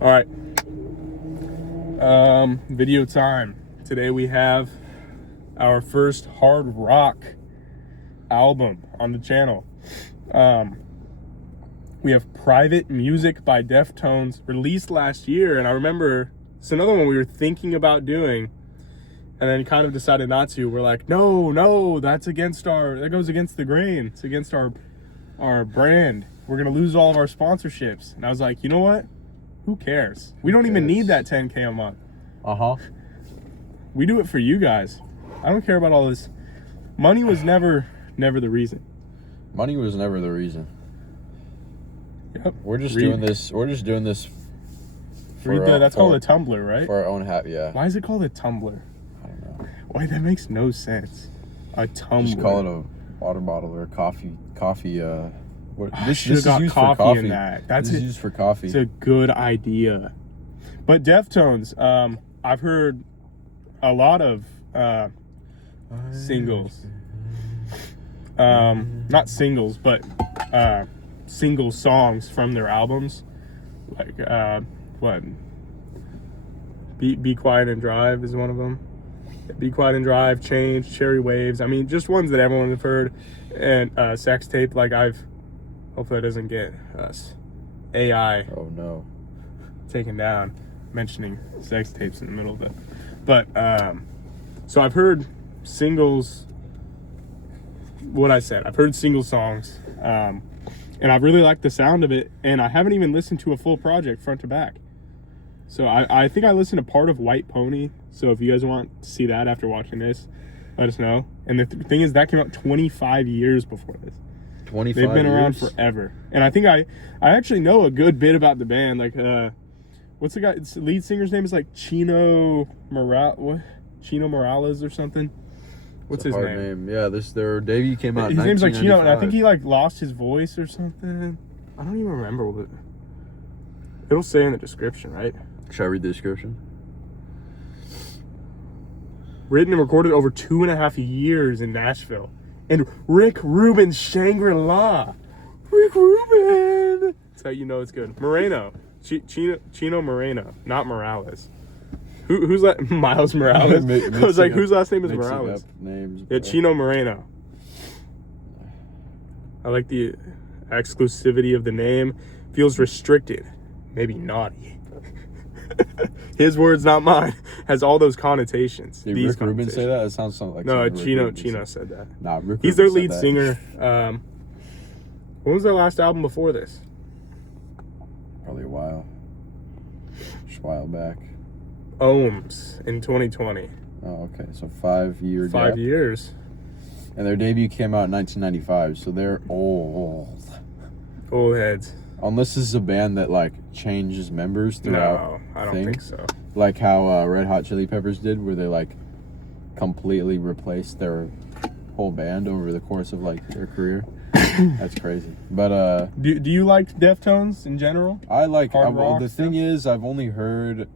All right. Video time. Today we have our first hard rock album on the channel. We have Private Music by Deftones, released last year, and I remember it's another one we were thinking about doing, and then kind of decided not to. We're like, no, that goes against the grain. It's against our brand. We're gonna lose all of our sponsorships. And I was like, you know what? Who cares? We don't even need that 10K a month. We do it for you guys. I don't care about all this. Money was never the reason. Money was never the reason. Yep. We're just doing this. We're just doing this. That's called a tumbler, right? For our own happy, yeah. Why is it called a tumbler? I don't know. Why, that makes no sense. A tumbler. Just call it a water bottle or coffee. This is got used coffee for coffee. in that. This is used for coffee. It's a good idea. But Deftones, I've heard a lot of singles. Not singles, but single songs from their albums. Like, Be Quiet and Drive is one of them. Be Quiet and Drive, Change, Cherry Waves. I mean, just ones that everyone have heard. And Sex Tape, hopefully it doesn't get us AI taken down, mentioning sex tapes in the middle of it. But so I've heard singles. I've heard single songs, and I really like the sound of it. And I haven't even listened to a full project front to back. So I think I listened to part of White Pony. So if you guys want to see that after watching this, let us know. And the thing is, that came out 25 years before this. 25 They've been around years? forever. And I think I actually know a good bit about the band. Like, what's the guy? It's the lead singer's name is like Chino Morales or something. What's his name? Yeah, their debut came out. His name's like Chino, and I think he like lost his voice or something. I don't even remember what it'll say in the description, right? Should I read the description? Written and recorded over 2.5 years in Nashville. And Rick Rubin's Shangri-La. Rick Rubin! That's how you know it's good. Moreno. Chino Moreno, not Morales. Who's that? Miles Morales? I was like, whose last name is Morales? Names, yeah, Chino Moreno. I like the exclusivity of the name. Feels restricted. Maybe naughty. His words, not mine. Has all those connotations. Did Rick Rubin say that? It sounds something like no. Chino said that. Nah, Rick He's Rubin their lead said singer. When was their last album before this? Probably a while. Just a while back. Ohms in 2020. Oh, okay. So 5 years. 5 years. And their debut came out in 1995, so they're old. Old heads. Unless this is a band that changes members throughout. No, I don't think so. Like how Red Hot Chili Peppers did, where they completely replaced their whole band over the course of their career. That's crazy. But do you like Deftones in general? I like hard rock the stuff? thing is, I've heard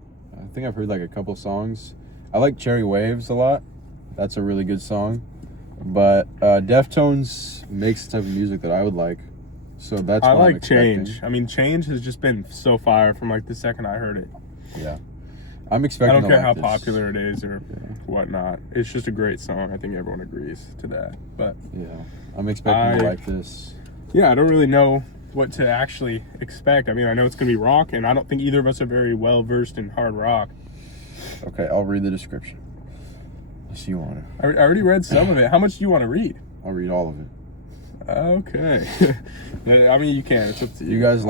a couple songs. I like Cherry Waves a lot. That's a really good song. But Deftones makes the type of music that I would like. So that's I what like I'm expecting. Change. I mean, Change has just been so fire from the second I heard it. Yeah. I'm expecting I don't care how this. popular it is or whatnot. It's just a great song. I think everyone agrees to that. But yeah, I'm expecting to like this. Yeah, I don't really know what to actually expect. I mean, I know it's going to be rock, and I don't think either of us are very well versed in hard rock. Okay, I'll read the description. If you want to. I already read some of it. How much do you want to read? I'll read all of it. Okay. I mean, you can. It's up to you. You guys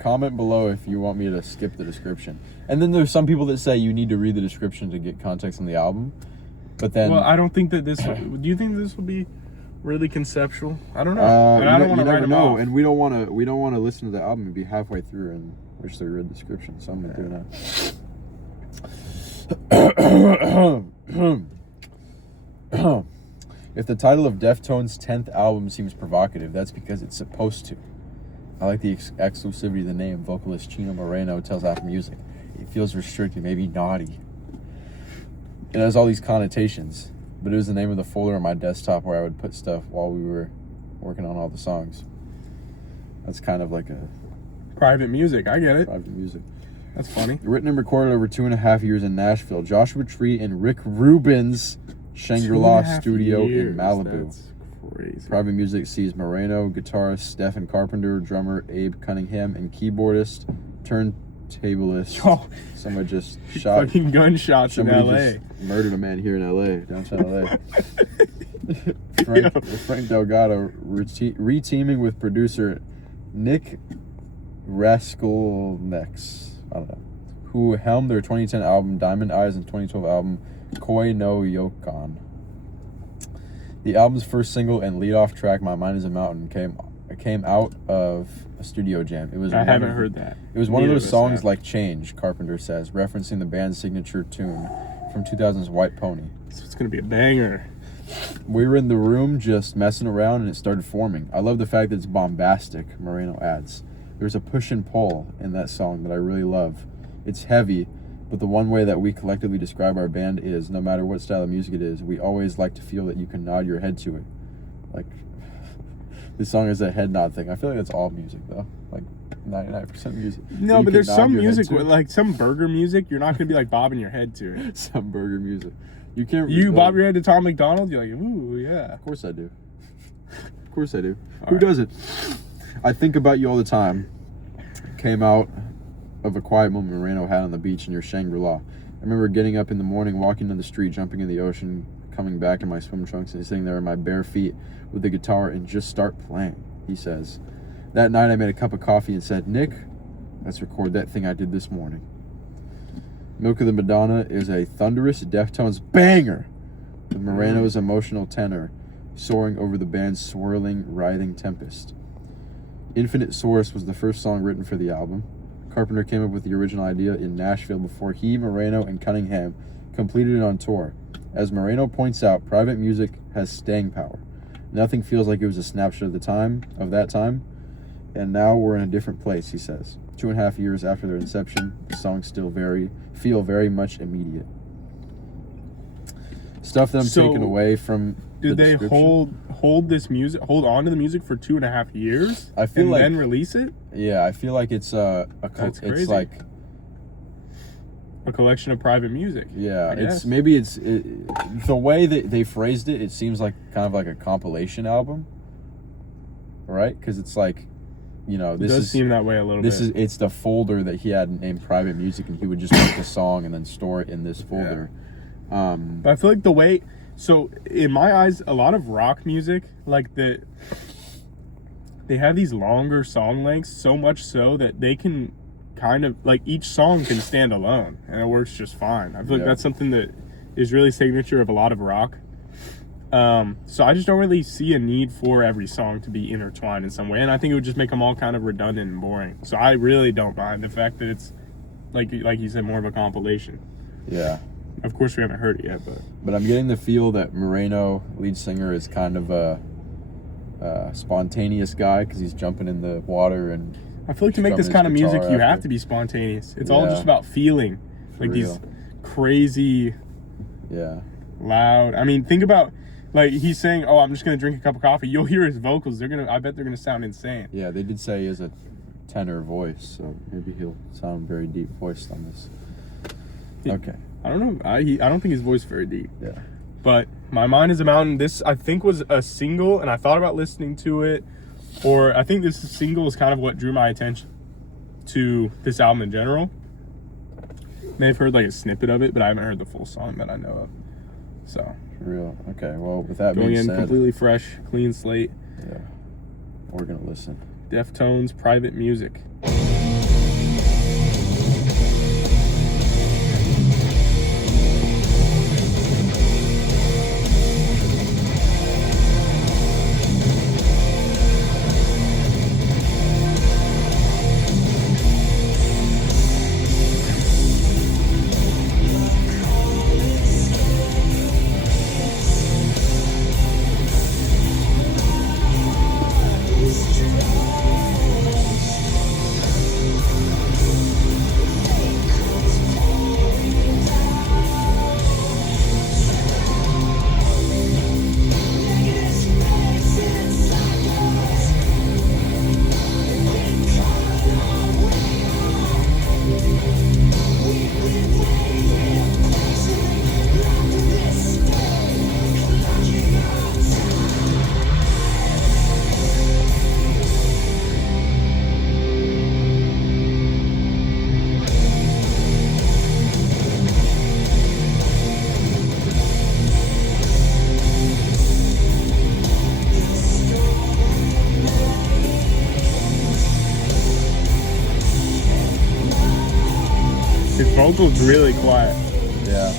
comment below if you want me to skip the description. And then there's some people that say you need to read the description to get context on the album. But then, well, I don't think that this. Do you think this will be really conceptual? I don't know. I don't want to write them off. And we don't want to listen to the album and be halfway through and wish they read the description. So I'm gonna do that. If the title of Deftones' 10th album seems provocative, that's because it's supposed to. I like the exclusivity of the name. Vocalist Chino Moreno tells Apple Music. It feels restricted, maybe naughty. It has all these connotations, but it was the name of the folder on my desktop where I would put stuff while we were working on all the songs. That's kind of like a... Private music, I get it. Private music. That's funny. Written and recorded over 2.5 years in Nashville. Joshua Tree and Rick Rubin's Shangri-La 2.5 studio years. in Malibu. That's crazy. Private Music sees Moreno, guitarist Stephen Carpenter, drummer Abe Cunningham, and keyboardist, turntablist. Oh, Someone just shot. fucking gunshots in Somebody L.A. just murdered a man here in L.A., downtown L.A. Frank Delgado reteaming with producer Nick Raskolniks, I don't know, who helmed their 2010 album Diamond Eyes and 2012 album Koi no Yokon. The album's first single and lead-off track, My Mind is a Mountain, came out of a studio jam. I haven't heard that. It was one of those songs like Change, Carpenter says, referencing the band's signature tune from 2000's White Pony. So it's going to be a banger. We were in the room just messing around and it started forming. I love the fact that it's bombastic, Moreno adds. There's a push and pull in that song that I really love. It's heavy, but the one way that we collectively describe our band is, no matter what style of music it is, we always like to feel that you can nod your head to it. Like, this song is a head nod thing. I feel like that's all music, though. Like, 99% music. No, but there's some music, like some burger music, you're not going to be like bobbing your head to it. Some burger music. You can't. You bob your head to Tom McDonald, you're like, ooh, yeah. Of course I do. Of course I do. All Who right. doesn't? I Think About You All the Time came out of a quiet moment Moreno had on the beach near Shangri-La. I remember getting up in the morning, walking down the street, jumping in the ocean, coming back in my swim trunks and sitting there in my bare feet with the guitar and just start playing, he says. That night I made a cup of coffee and said, Nick, let's record that thing I did this morning. Milk of the Madonna is a thunderous Deftones banger with Moreno's emotional tenor soaring over the band's swirling, writhing tempest. Infinite Source was the first song written for the album. Carpenter came up with the original idea in Nashville before he, Moreno, and Cunningham completed it on tour. As Moreno points out, private music has staying power. Nothing feels like it was a snapshot of that time, and now we're in a different place, he says. 2.5 years after their inception, the songs still feel very much immediate. Stuff that I'm taking away from Did they description. hold on to the music for 2.5 years? I feel like, then release it? Yeah, I feel like it's That's it's crazy. like A collection of private music. yeah, I it's guess. the way that they phrased it. It seems like kind of like a compilation album, right? Because it's like, you know, It does seem that way a little bit. It's the folder that he had named private music, and he would just make a song and then store it in this folder. But I feel like the way, so in my eyes, a lot of rock music, like they have these longer song lengths, so much so that they can kind of, like, each song can stand alone and it works just fine. I feel like that's something that is really signature of a lot of rock. So I just don't really see a need for every song to be intertwined in some way, and I think it would just make them all kind of redundant and boring. So I really don't mind the fact that it's like you said, more of a compilation. Yeah. Of course, we haven't heard it yet, But I'm getting the feel that Moreno, lead singer, is kind of a spontaneous guy because he's jumping in the water, and I feel like to make this kind of music, you have to be spontaneous. It's all just about feeling, like these crazy, loud. I mean, think about, like, he's saying, "Oh, I'm just gonna drink a cup of coffee." You'll hear his vocals; I bet they're gonna sound insane. Yeah, they did say he has a tenor voice, so maybe he'll sound very deep voiced on this. Okay. I don't know. I don't think his voice is very deep. Yeah. But My Mind is a Mountain, this I think was a single, and I thought about listening to it, or I think this single is kind of what drew my attention to this album in general. May have heard like a snippet of it, but I haven't heard the full song that I know of. So For real. Okay, well, with that going being in said, completely fresh, clean slate. yeah, we're gonna listen. Deftones, Private Music. His vocal's really quiet. Yeah.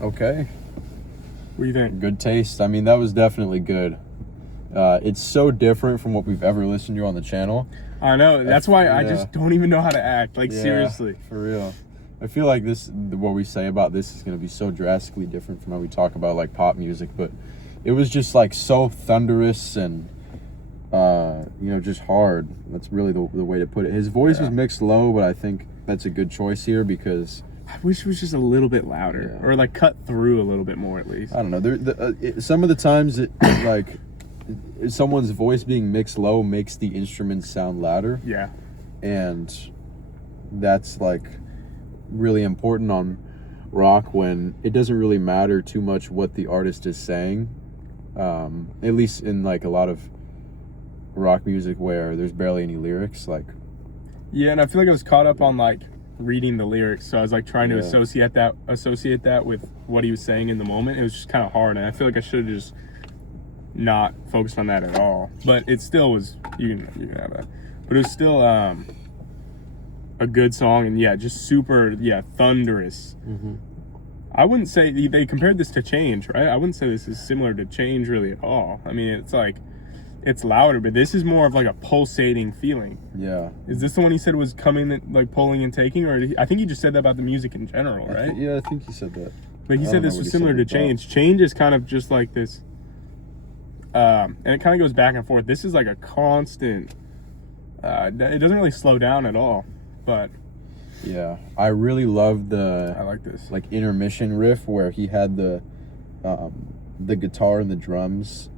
Okay. What do you think? Good taste. I mean, that was definitely good. It's so different from what we've ever listened to on the channel. I know. That's why I yeah. just don't even know how to act. Like, Yeah, seriously. For real. I feel like what we say about this is going to be so drastically different from how we talk about like pop music, but it was just like so thunderous and just hard. That's really the way to put it. His voice was mixed low, but I think that's a good choice here because I wish it was just a little bit louder, or like cut through a little bit more at least. I don't know. Some of the times it like someone's voice being mixed low makes the instruments sound louder. Yeah. And that's like really important on rock when it doesn't really matter too much what the artist is saying. At least in like a lot of rock music where there's barely any lyrics. Like, yeah, and I feel like I was caught up on like reading the lyrics, so I was like trying to associate that with what he was saying in the moment. It was just kind of hard, and I feel like I should have just not focused on that at all. But it still was, you can have that, but it was still a good song, and just super thunderous. I wouldn't say they compared this to Change, right? I wouldn't say this is similar to Change really at all. I mean, it's like it's louder, but this is more of like a pulsating feeling. Yeah. Is this the one he said was coming, like pulling and taking, or I think he just said that about the music in general, right? I think he said that. But he said this was similar to Change. Change is kind of just like this, and it kind of goes back and forth. This is like a constant. It doesn't really slow down at all, but yeah, I really love I like this like intermission riff where he had the guitar and the drums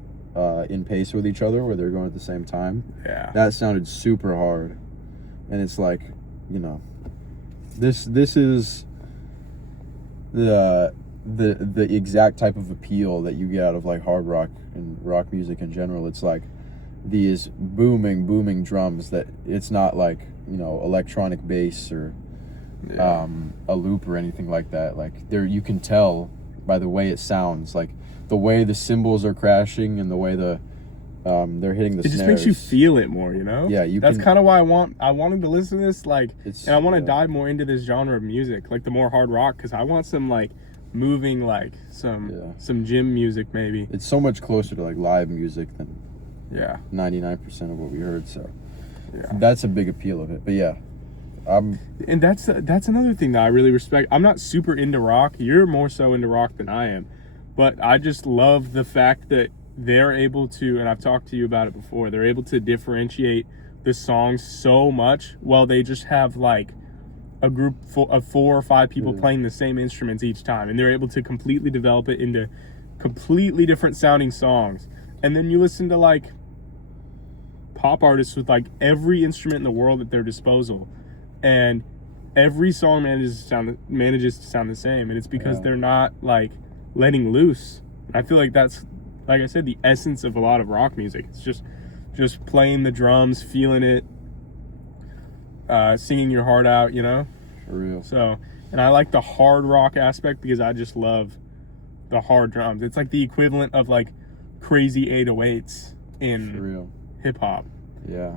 in pace with each other, where they're going at the same time. Yeah, that sounded super hard, and it's like, this is the exact type of appeal that you get out of like hard rock and rock music in general. It's like these booming drums that it's not like electronic bass or a loop or anything like that. Like there, you can tell by the way it sounds, like the way the cymbals are crashing and the way they're hitting the snares. It just makes you feel it more, Yeah, that's kind of why I wanted to listen to this, like, and I want to dive more into this genre of music, like the more hard rock, because I want some like moving, like some gym music maybe. It's so much closer to like live music than 99% of what we heard, so that's a big appeal of it. But and that's another thing that I really respect. I'm not super into rock. You're more so into rock than I am, but I just love the fact that they're able to, and I've talked to you about it before, they're able to differentiate the songs so much while they just have like a group of 4 or 5 people playing the same instruments each time, and they're able to completely develop it into completely different sounding songs. And then you listen to like pop artists with like every instrument in the world at their disposal, and every song manages to sound the same, and it's because they're not like letting loose. I feel like that's, like I said, the essence of a lot of rock music. It's just playing the drums, feeling it, singing your heart out, For real. So, and I like the hard rock aspect because I just love the hard drums. It's like the equivalent of like crazy 808s For in real. hip hop. Yeah.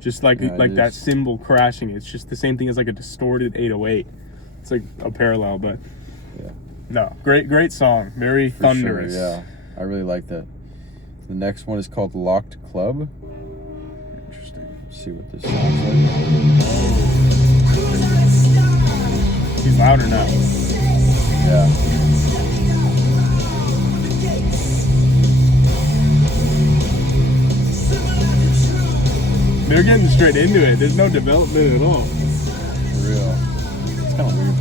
Just like Yeah, like it that is. cymbal crashing. It's just the same thing as like a distorted 808. It's like a parallel, but Yeah. no, great song. Very For thunderous. Sure, yeah. I really like that. The next one is called Locked Club. Interesting. Let's see what this sounds He's louder now. like. Yeah. They're getting straight into it. There's no development at all. For real. It's kind of weird.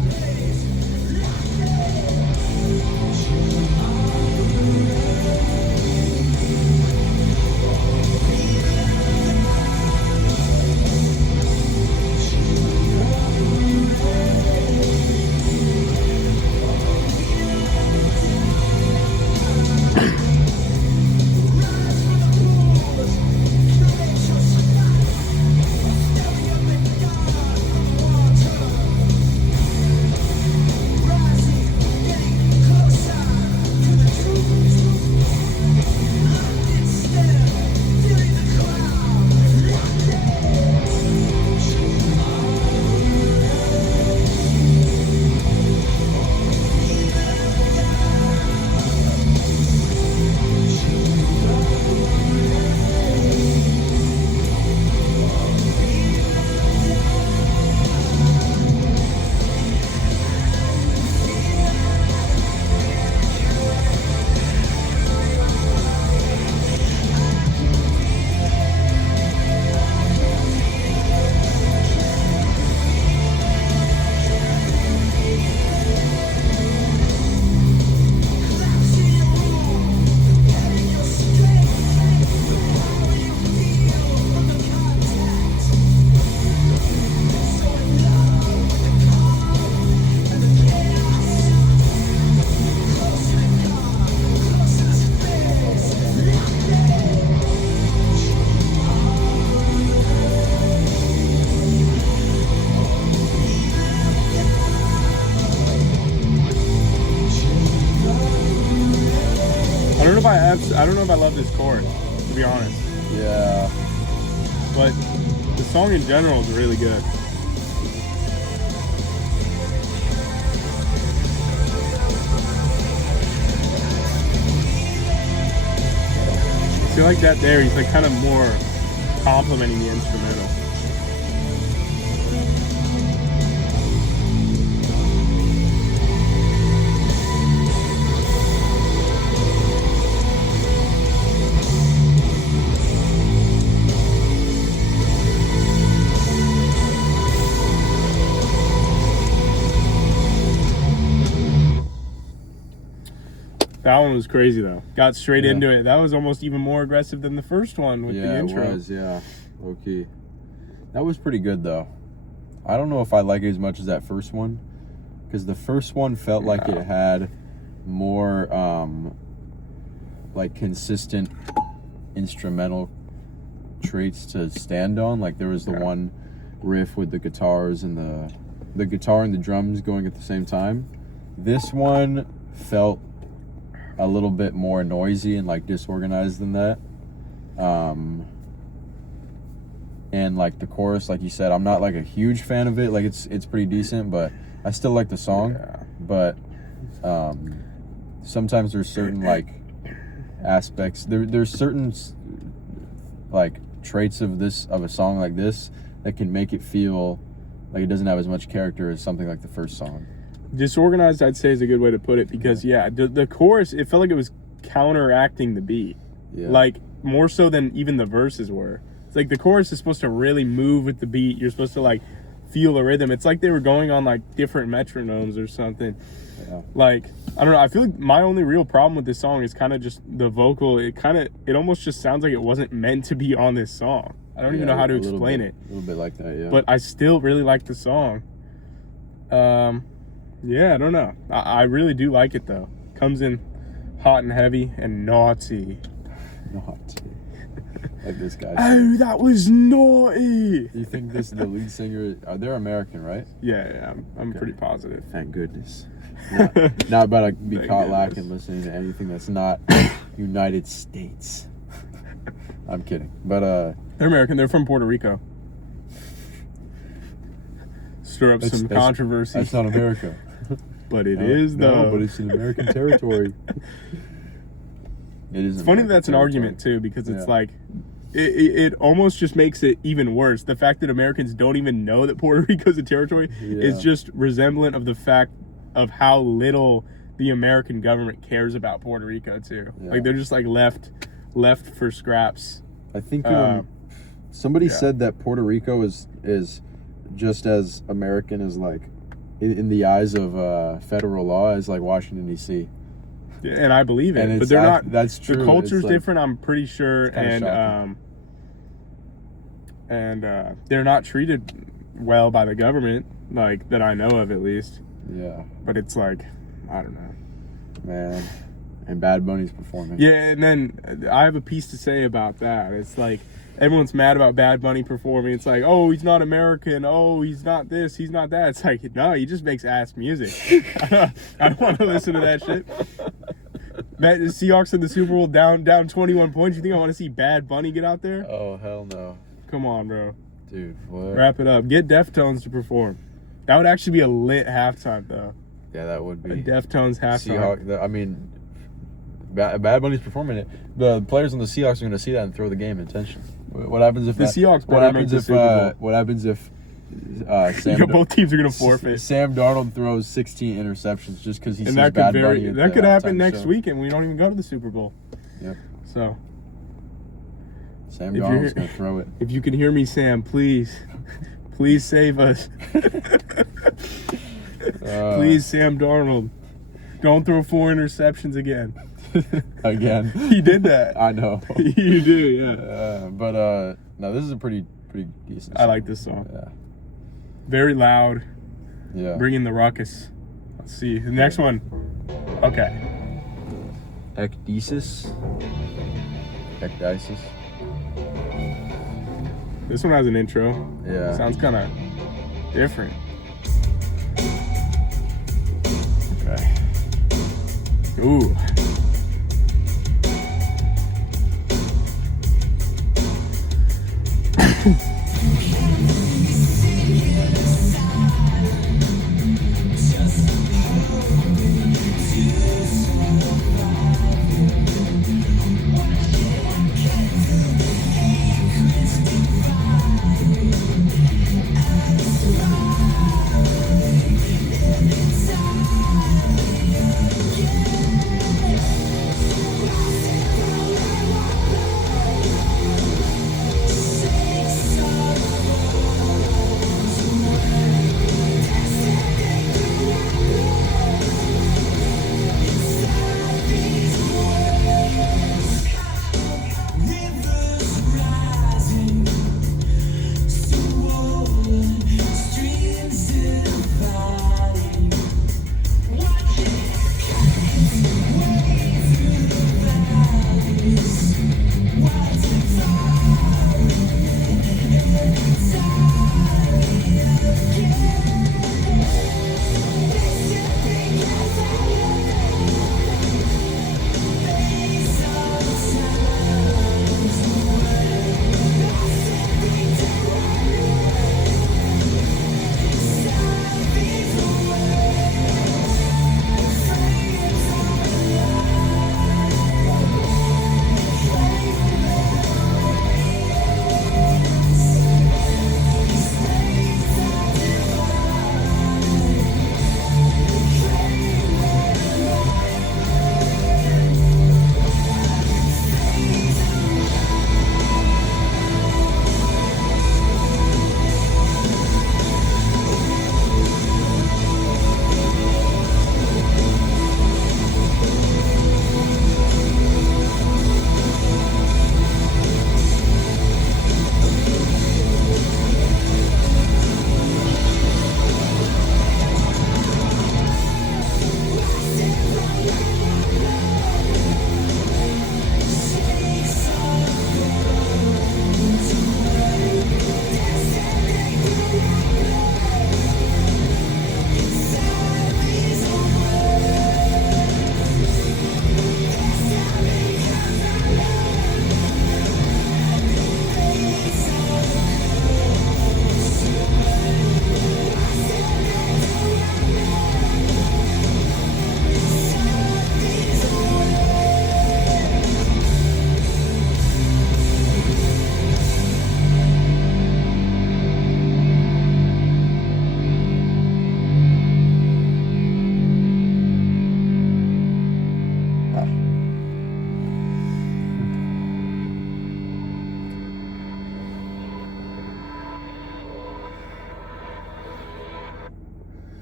I don't know if I love this chorus, to be honest. Yeah. But the song in general is really good. See, like that there, he's like kind of more complimenting the instrumental. That one was crazy though. Got straight into it. That was almost even more aggressive than the first one with the intro. It was, yeah. Low key. That was pretty good though. I don't know if I like it as much as that first one, because the first one felt like it had more like consistent instrumental traits to stand on. Like there was the one riff with the guitars and the guitar and the drums going at the same time. This one felt a little bit more noisy and like disorganized than that. And like the chorus, like you said, I'm not like a huge fan of it. Like it's pretty decent, but I still like the song. Yeah. But sometimes there's certain like aspects. There's certain like traits of a song like this that can make it feel like it doesn't have as much character as something like the first song. Disorganized, I'd say, is a good way to put it, because the chorus, it felt like it was counteracting the beat, like more so than even the verses were. It's like the chorus is supposed to really move with the beat. You're supposed to like feel the rhythm. It's like they were going on like different metronomes or something. Like, I don't know, I feel like my only real problem with this song is kind of just the vocal. It almost just sounds like it wasn't meant to be on this song. I don't even know how to explain it. A little bit like that, yeah. But I still really like the song. Yeah, I don't know. I really do like it though. Comes in hot and heavy and naughty. Naughty. Like this guy. Oh, that was naughty. You think this is the lead singer? They're American, right? Yeah, I'm pretty positive. Thank goodness. Not about to be Thank caught goodness. lacking listening to anything that's not United States. I'm kidding, but They're American. They're from Puerto Rico. Stir up some controversy. That's not America. But it is though. No, but it's an American territory. It is. It's funny that's an argument too, because it's like it almost just makes it even worse. The fact that Americans don't even know that Puerto Rico is a territory is just resemblant of the fact of how little the American government cares about Puerto Rico too. Like they're just like left for scraps. I think somebody said that Puerto Rico is just as American as like in the eyes of federal law as like Washington D.C. Yeah, and I believe it, and but they're not. That's true. The culture's different. I'm pretty sure, and they're not treated well by the government, like that I know of at least. Yeah. But it's like, I don't know, man. And Bad Bunny's performing. Yeah, and then I have a piece to say about that. It's like everyone's mad about Bad Bunny performing. It's like, oh, he's not American. Oh, he's not this. He's not that. It's like, no, he just makes ass music. I don't want to listen to that shit. The Seahawks in the Super Bowl down 21 points. You think I want to see Bad Bunny get out there? Oh, hell no. Come on, bro. Dude, what? Wrap it up. Get Deftones to perform. That would actually be a lit halftime, though. Yeah, that would be. A Deftones halftime. I mean, Bad Bunny's performing it. The players on the Seahawks are going to see that and throw the game intentionally. What happens if the Seahawks? What happens if both teams are going to forfeit? Sam Darnold throws 16 interceptions just because he sees that Bad Bunny. That could happen next week, and we don't even go to the Super Bowl. Yep. So Sam Darnold's going to throw it. If you can hear me, Sam, please save us. Please, Sam Darnold, don't throw 4 interceptions again. Again. He did that. I know. You do, yeah. But no, this is a pretty decent song. I like this song. Yeah. Very loud. Yeah. Bringing the ruckus. Let's see. The next one. Okay. Ecesis. This one has an intro. Yeah. Sounds kind of different. Okay. Ooh.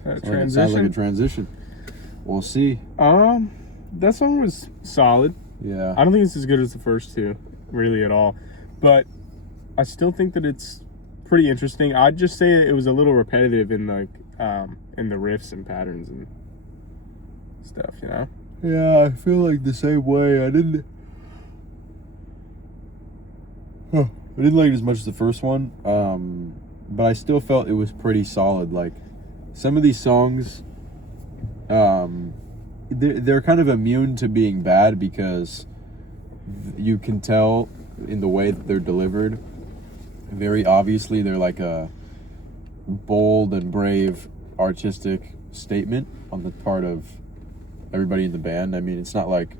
It sounds like a transition. We'll see. That song was solid. Yeah. I don't think it's as good as the first two, really at all. But I still think that it's pretty interesting. I'd just say it was a little repetitive in the riffs and patterns and stuff, you know? Yeah, I feel like the same way. I didn't like it as much as the first one, but I still felt it was pretty solid. Like, some of these songs, they're kind of immune to being bad because you can tell in the way that they're delivered. Very obviously, they're like a bold and brave artistic statement on the part of everybody in the band. I mean, it's not like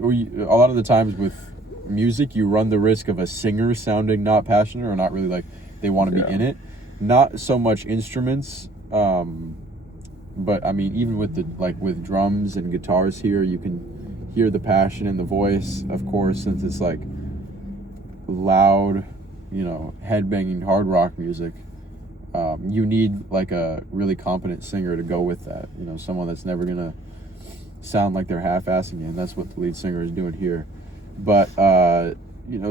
a lot of the times with music, you run the risk of a singer sounding not passionate or not really like they want to be in it. Not so much instruments, but I mean, even with with drums and guitars here, you can hear the passion in the voice, of course, since it's like loud, headbanging hard rock music. You need like a really competent singer to go with that. Someone that's never gonna sound like they're half-assing it, and that's what the lead singer is doing here. But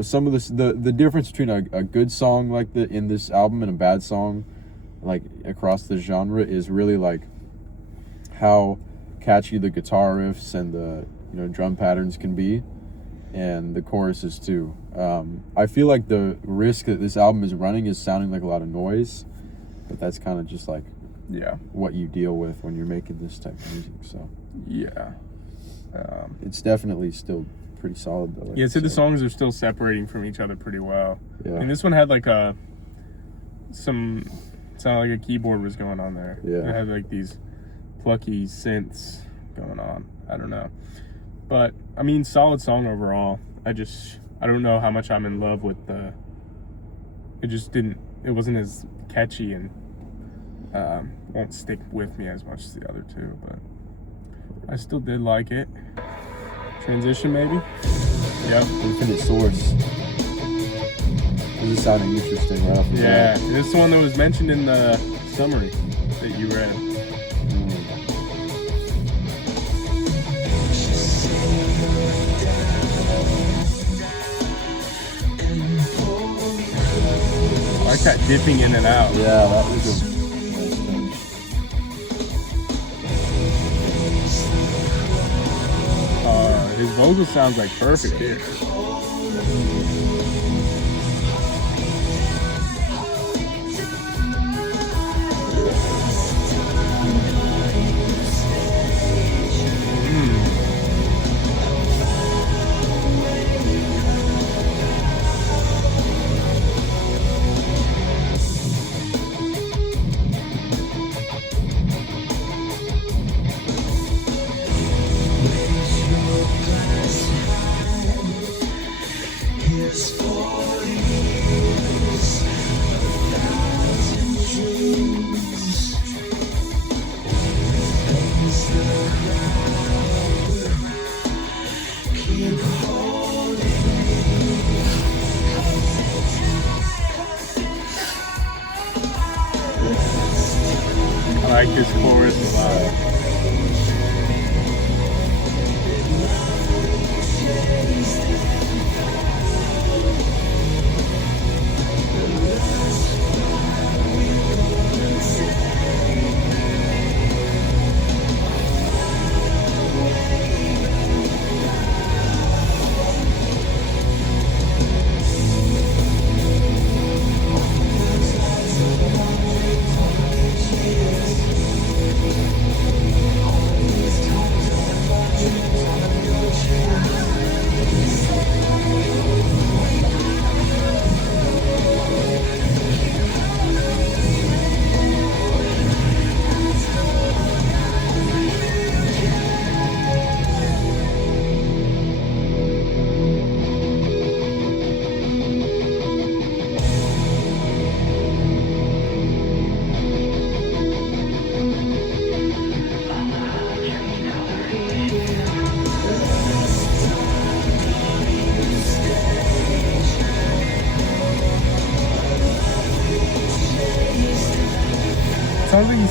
some of the difference between a good song like in this album and a bad song, like across the genre, is really like how catchy the guitar riffs and the drum patterns can be, and the choruses too. I feel like the risk that this album is running is sounding like a lot of noise, but that's kind of just like what you deal with when you're making this type of music. So it's definitely still pretty solid though. So the songs are still separating from each other pretty well. Yeah. And this one had like sounded like a keyboard was going on there. Yeah. It had like these plucky synths going on. I don't know. But I mean, solid song overall. I don't know how much I'm in love with it wasn't as catchy and won't stick with me as much as the other two, but I still did like it. Transition, maybe? Yep. Infinite Source. This is sounding interesting right off the bat. This is the one that was mentioned in the summary that you read. I like that dipping in and out. Yeah, that was a nice touch. His vocal sounds like perfect here. I like this chorus a lot.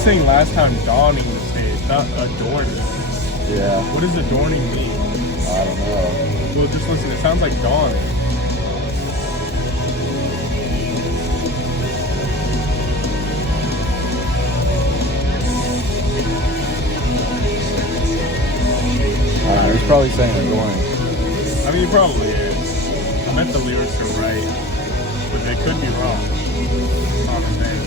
saying last time donning the stage, not adorning. Yeah. What does adorning mean? I don't know. Well, just listen. It sounds like donning. He's probably saying adorning. I mean, he probably is. I bet the lyrics are right, but they could be wrong. On the thing.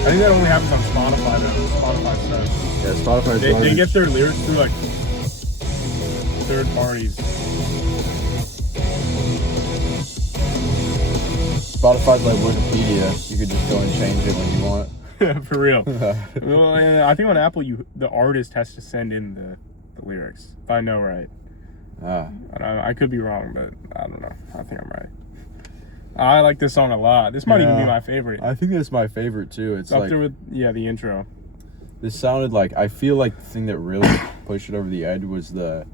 I think that only happens on Spotify though. Spotify stuff. Yeah, Spotify's They get their lyrics through like third parties. Spotify's like Wikipedia. You could just go and change it when you want. For real. Well, and I think on Apple, the artist has to send in the lyrics. If I know right. I could be wrong, but I don't know. I think I'm right. I like this song a lot. This might even be my favorite. I think that's my favorite too. It's up like, there with the intro. This sounded like, I feel like the thing that really pushed it over the edge was the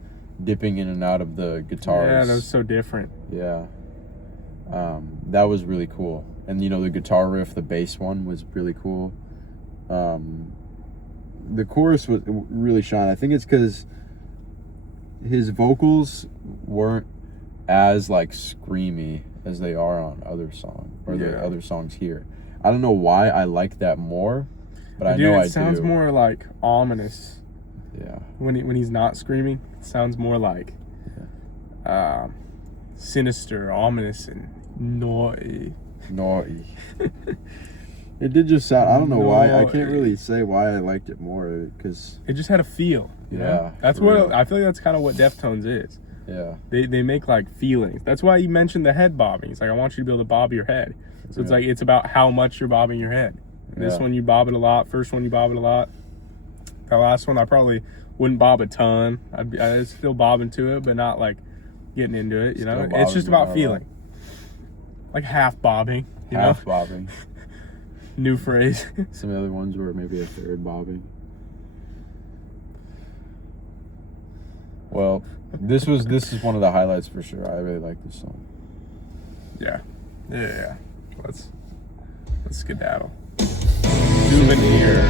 dipping in and out of the guitars. Yeah, that was so different. Yeah. That was really cool. And you know, the guitar riff, the bass one was really cool. The chorus was really shine. I think it's because his vocals weren't as like screamy as they are on other songs or the other songs here. I don't know why I like that more, but I know I do. It sounds more like ominous. Yeah. When he's not screaming, it sounds more like sinister, ominous, and naughty. It did just sound, I don't know why. I can't really say why I liked it more because it just had a feel. You know? Yeah. That's what I feel like that's kind of what Deftones is. Yeah. They make like feelings. That's why you mentioned the head bobbing. It's like, I want you to be able to bob your head. So it's like, it's about how much you're bobbing your head. This one you bob it a lot. First one you bob it a lot. The last one I probably wouldn't bob a ton. I'd still bob into it, but not like getting into it, you know? It's just about feeling. Like half bobbing. Half bobbing. New phrase. Some other ones were maybe a third bobbing. Well, this is one of the highlights for sure. I really like this song. Yeah. Let's skedaddle. Souvenir.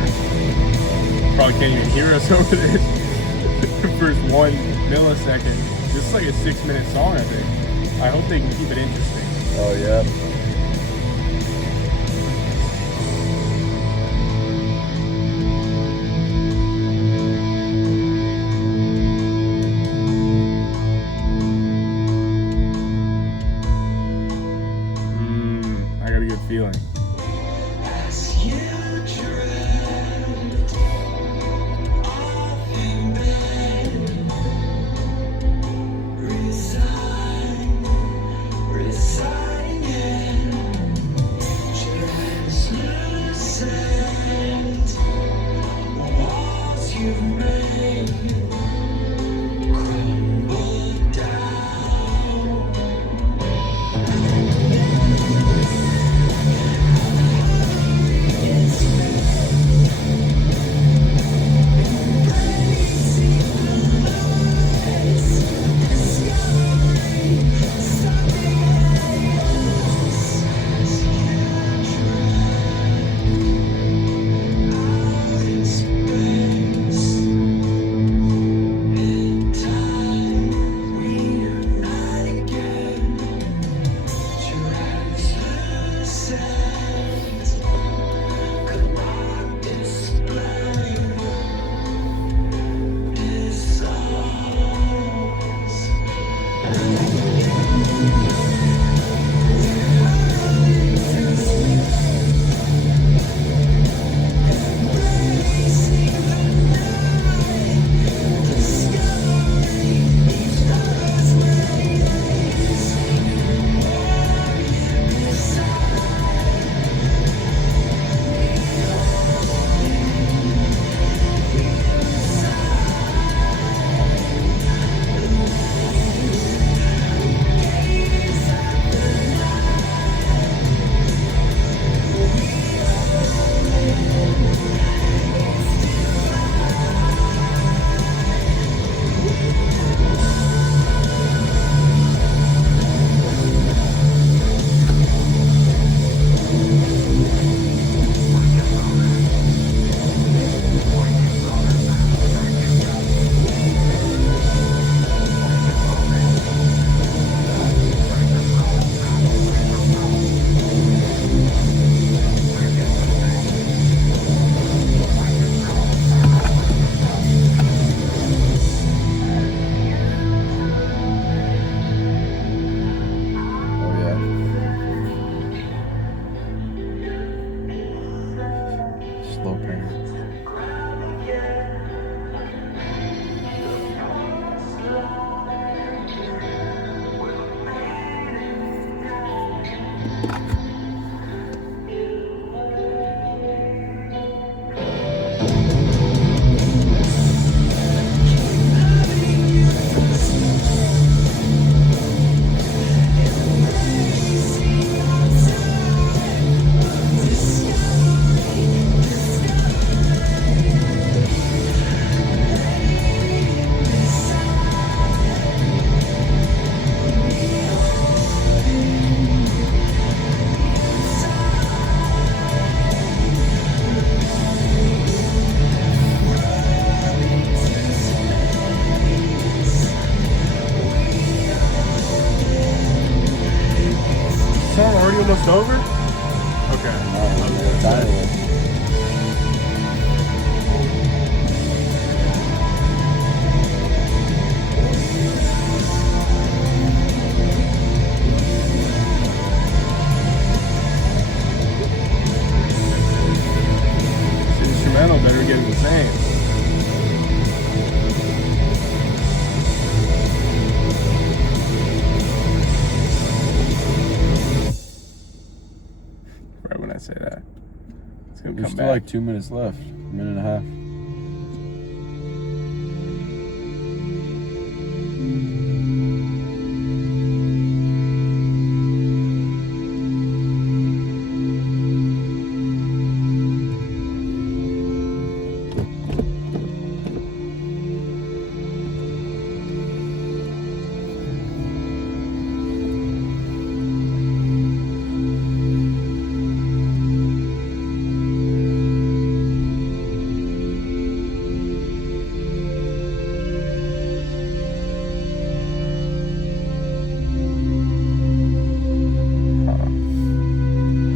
Probably can't even hear us over this. First 1 millisecond. This is like a 6-minute song, I think. I hope they can keep it interesting. Oh yeah. I got a good feeling. Resign, yeah. almost over? Okay. This instrumental better get insane. Right when I say that, it's gonna There's come still back. like 2 minutes left. A minute and a half.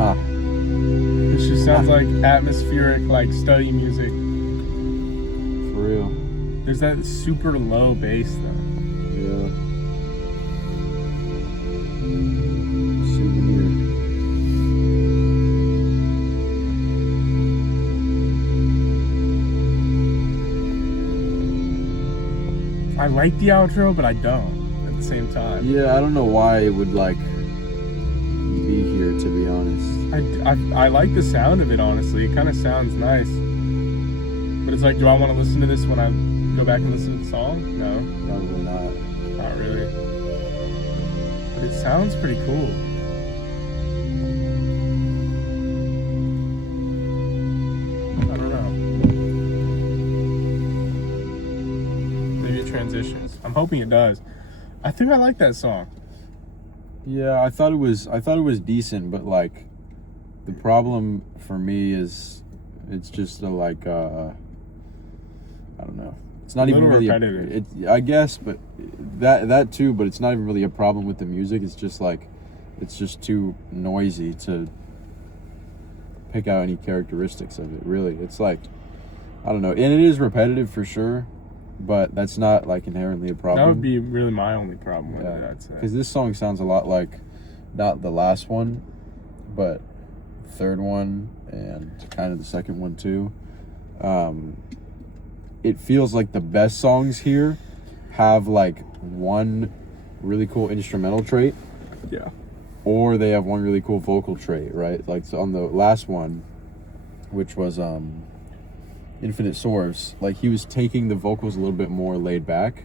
Huh. This just sounds like atmospheric, like study music. For real. There's that super low bass though. Yeah. Souvenir. I like the outro, but I don't at the same time. Yeah, I don't know why it would like be here, to be honest. I like the sound of it, honestly. It kind of sounds nice. But it's like, do I want to listen to this when I go back and listen to the song? No. Probably not. Not really. But it sounds pretty cool. I don't know. Maybe it transitions. I'm hoping it does. I think I like that song. Yeah, I thought it was decent, but like the problem for me is it's just I don't know. It's not even really repetitive. I guess, but that too, but it's not even really a problem with the music. It's just like it's just too noisy to pick out any characteristics of it, really. It's like I don't know. And it is repetitive for sure, but that's not like inherently a problem. That would be really my only problem with it, I'd say. Because this song sounds a lot like not the last one, but the third one and kind of the second one too. It feels like the best songs here have like one really cool instrumental trait. Yeah. Or they have one really cool vocal trait, right? Like so on the last one, which was Infinite Source, like he was taking the vocals a little bit more laid back.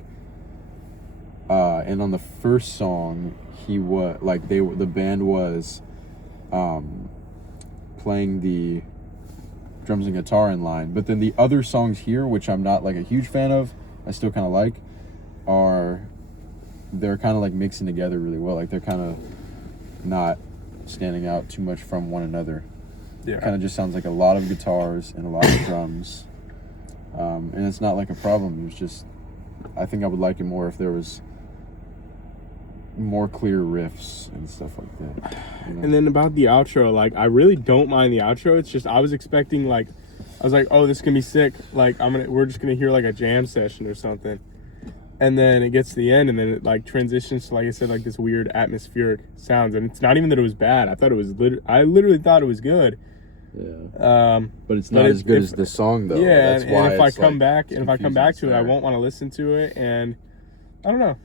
And on the first song, he was like the band was playing the drums and guitar in line. But then the other songs here, which I'm not like a huge fan of, I still kind of like, they're kind of like mixing together really well. Like they're kind of not standing out too much from one another. Yeah. Kind of just sounds like a lot of guitars and a lot of drums. And it's not like a problem. It was just, I think I would like it more if there was more clear riffs and stuff like that. You know? And then about the outro, like I really don't mind the outro. It's just I was expecting like, I was like, oh, this is gonna be sick. Like we're just gonna hear like a jam session or something. And then it gets to the end, and then it like transitions to, like I said, like this weird atmospheric sounds. And it's not even that it was bad. I thought it was I literally thought it was good. Yeah. But it's not as good as the song though. Yeah. That's why and if I it's, come like, back, and if I come back to it, I there. won't want to listen to it. And I don't know.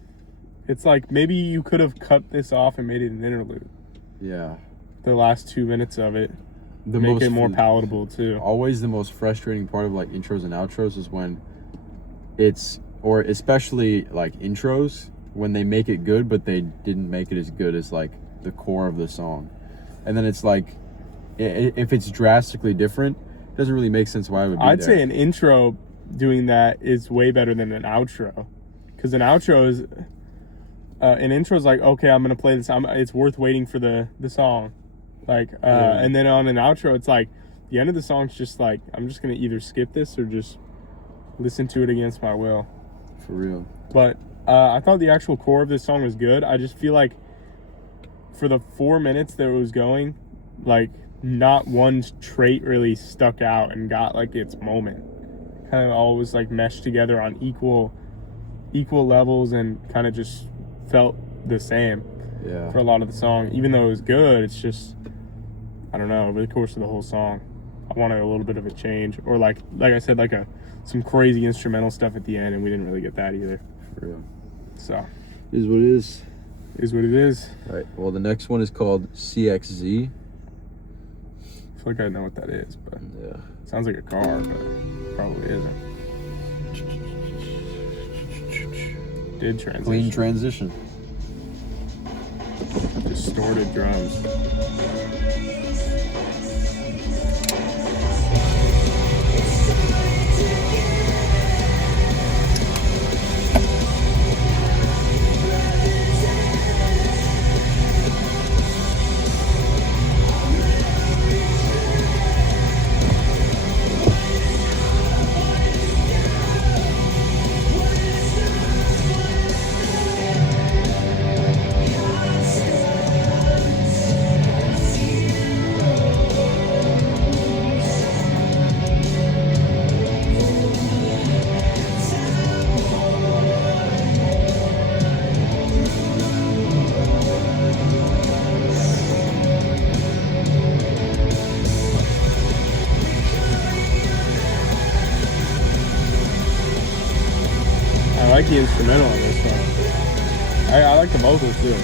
It's like maybe you could have cut this off and made it an interlude. Yeah. The last 2 minutes of it. The Make it more palatable too. Always the most frustrating part of like intros and outros is when or especially like intros, when they make it good but they didn't make it as good as like the core of the song. And then it's like if it's drastically different, it doesn't really make sense why it would be I'd there. say an intro doing that is way better than an outro. Because an outro is an intro is like, okay, I'm gonna play this. It's worth waiting for the song, like, and then on an outro, it's like the end of the song's just like I'm just gonna either skip this or just listen to it against my will. For real. But I thought the actual core of this song was good. I just feel like for the 4 minutes that it was going, like not one trait really stuck out and got like its moment. Kind of all was like meshed together on equal levels and kind of just felt the same for a lot of the song. Even though it was good, it's just, I don't know, over the course of the whole song, I wanted a little bit of a change, or like I said, like some crazy instrumental stuff at the end, and we didn't really get that either. For real. So Is what it is. Is what it is. All right. Well, the next one is called CXZ. I feel like I know what that is, but Yeah. sounds like a car, but probably isn't. Did transition. Clean transition. Distorted drums. I like the instrumental on this one. I like the vocals too.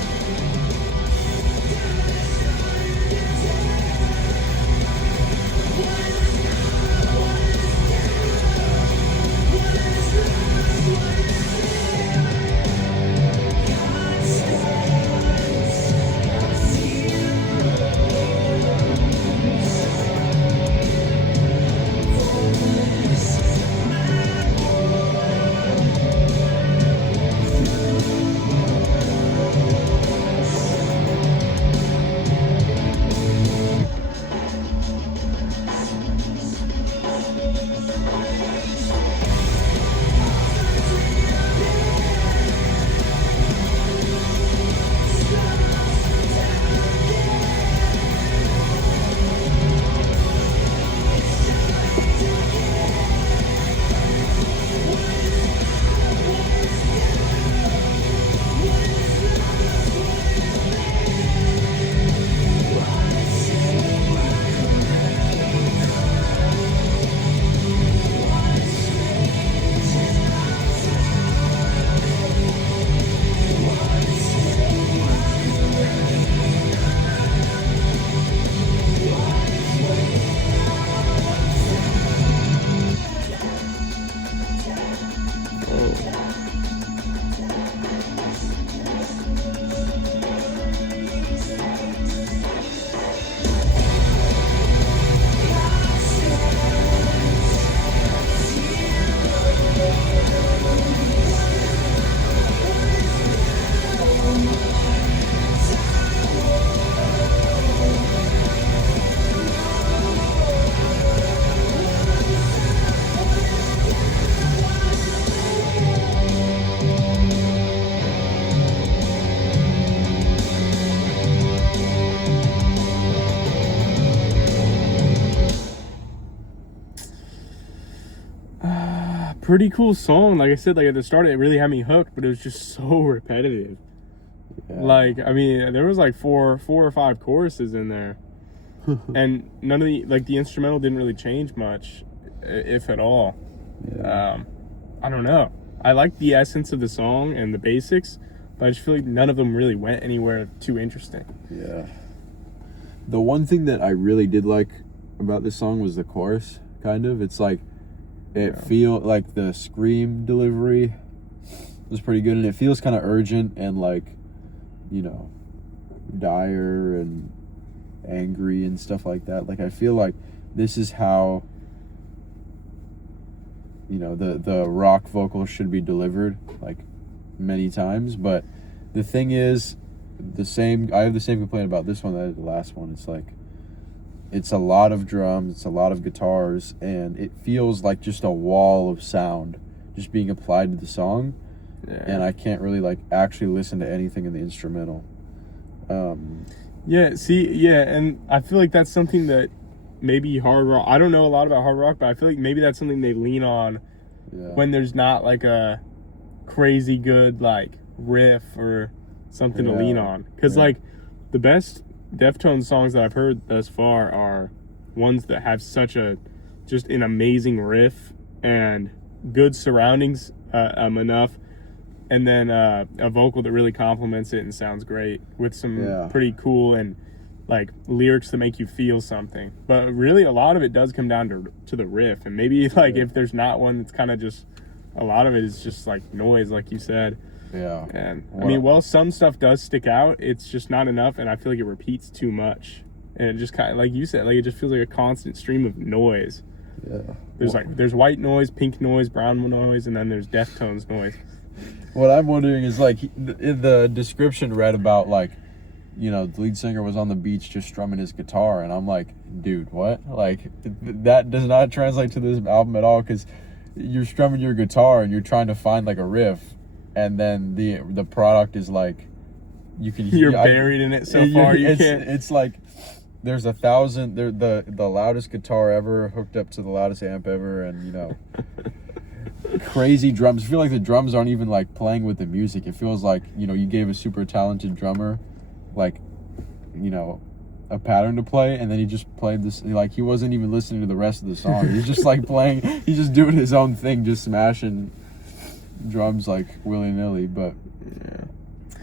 Pretty cool song. Like I said, like at the start, it really had me hooked, but it was just so repetitive. Yeah. Like, I mean, there was like four or five choruses in there, and none of the instrumental didn't really change much, if at all. Yeah. I don't know. I like the essence of the song and the basics, but I just feel like none of them really went anywhere too interesting. Yeah. The one thing that I really did like about this song was the chorus, kind of. It's like, feel like the scream delivery was pretty good, and it feels kind of urgent and like, you know, dire and angry and stuff like that. Like, I feel like this is how, you know, the rock vocals should be delivered, like, many times. But the thing is, I have the same complaint about this one that I did the last one. It's like, it's a lot of drums, it's a lot of guitars, and it feels like just a wall of sound just being applied to the song. Yeah. And I can't really like actually listen to anything in the instrumental. And I feel like that's something that maybe hard rock. I don't know a lot about hard rock, but I feel like maybe that's something they lean on when there's not like a crazy good like riff or something to lean on. Because like the best Deftones songs that I've heard thus far are ones that have just an amazing riff and good surroundings enough, and then a vocal that really complements it and sounds great with some pretty cool and like lyrics that make you feel something. But really a lot of it does come down to the riff, and maybe like if there's not one that's kind of just, a lot of it is just like noise, like you said. And I mean, some stuff does stick out, it's just not enough, and I feel like it repeats too much, and it just kind of, like you said, like it just feels like a constant stream of noise. There's white noise, pink noise, brown noise, and then there's Deftones noise. What I'm wondering is, like, in the description read about, like, you know, the lead singer was on the beach just strumming his guitar, and I'm like, dude, what? Like, that does not translate to this album at all, because you're strumming your guitar and you're trying to find like a riff, and then the product is like, you're buried in it so far you can't. It's like there's 1,000, the loudest guitar ever hooked up to the loudest amp ever, and you know, crazy drums. I feel like the drums aren't even like playing with the music. It feels like, you know, you gave a super talented drummer like, you know, a pattern to play, and then he just played this, like he wasn't even listening to the rest of the song. He's just like playing, he's just doing his own thing, just smashing drums like willy-nilly. But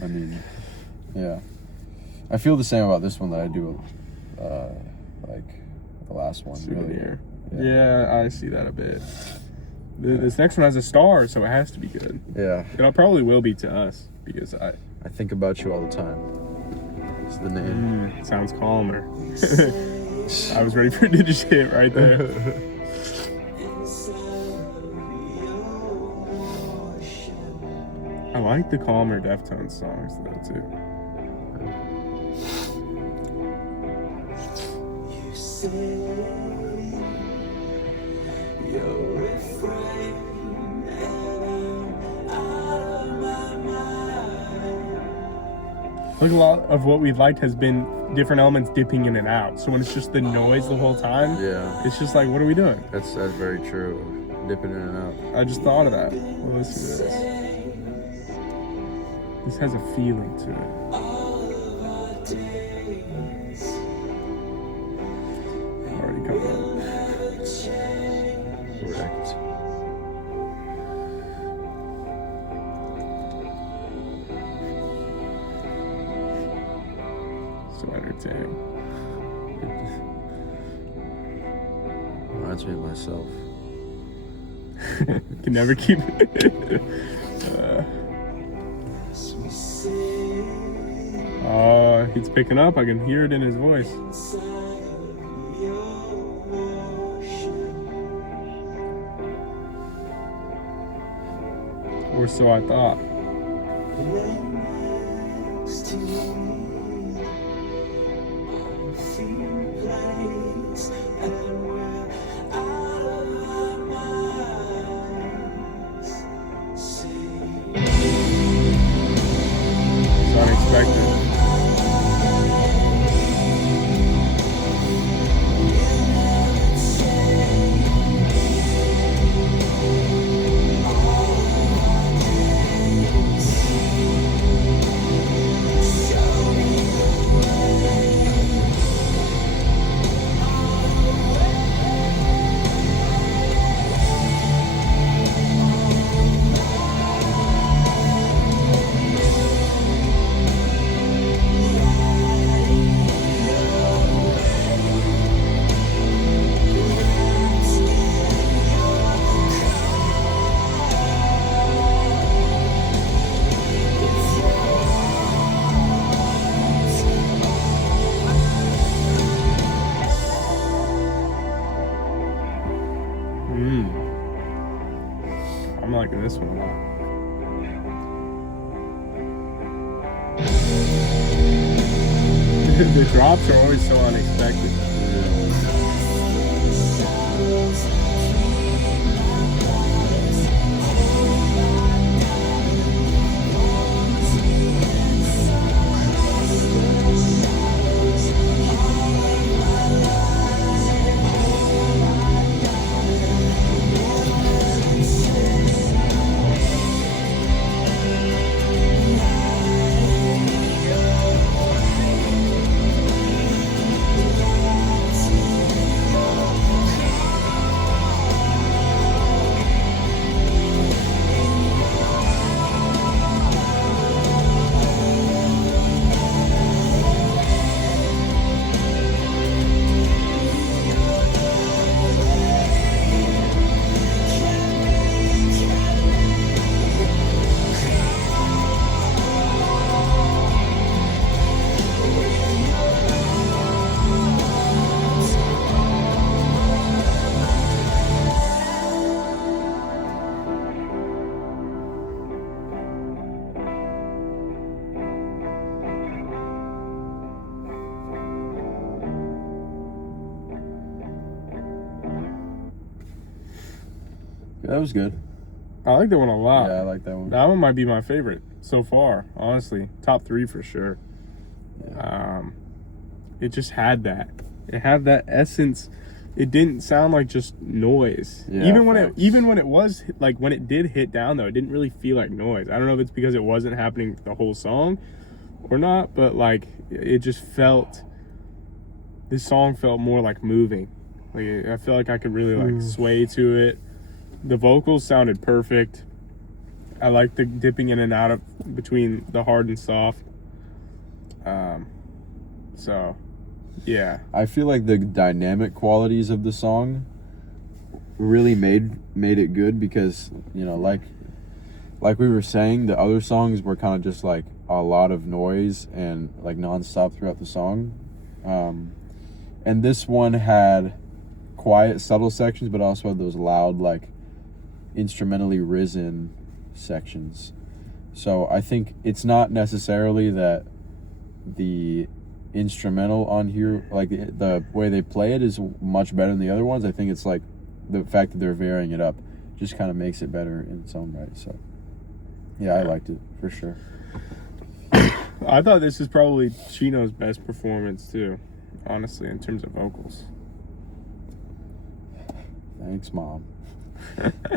I mean, I feel the same about this one that I do like the last one. Souvenir. Really. I see that a bit. This next one has a star, so it has to be good. It probably will be to us, because I think about you all the time. It's the name. Sounds calmer. I was ready for did you say it right there. I like the calmer Deftones songs though too. You say you're refrain. Like a lot of what we've liked has been different elements dipping in and out. So when it's just the noise the whole time, it's just like, what are we doing? That's very true. Dipping in and out. I just thought of that. Well, listen to this. This has a feeling to it. Already coming up. Correct. Entertaining. Reminds me of myself. Can never keep he's picking up. I can hear it in his voice. Or so I thought. I'm liking this one a lot. The drops are always so unexpected. That was good. I like that one a lot. Yeah, I like that one. That one might be my favorite so far, honestly. Top 3 for sure. Yeah. It just had that. It had that essence. It didn't sound like just noise. Yeah, even when facts. it was like when it did hit down though, it didn't really feel like noise. I don't know if it's because it wasn't happening the whole song or not, but like it just felt. This song felt more like moving. Like I feel like I could really like sway to it. The vocals sounded perfect. I like the dipping in and out of between the hard and soft. So, yeah. I feel like the dynamic qualities of the song really made it good because, you know, like we were saying, the other songs were kind of just like a lot of noise and like nonstop throughout the song. And this one had quiet, subtle sections, but also had those loud, like instrumentally risen sections. So I think it's not necessarily that the instrumental on here, like the way they play it, is much better than the other ones. I think it's like the fact that they're varying it up just kind of makes it better in its own right. So yeah, I liked it for sure. I thought this is probably Chino's best performance too, honestly, in terms of vocals. Thanks, Mom.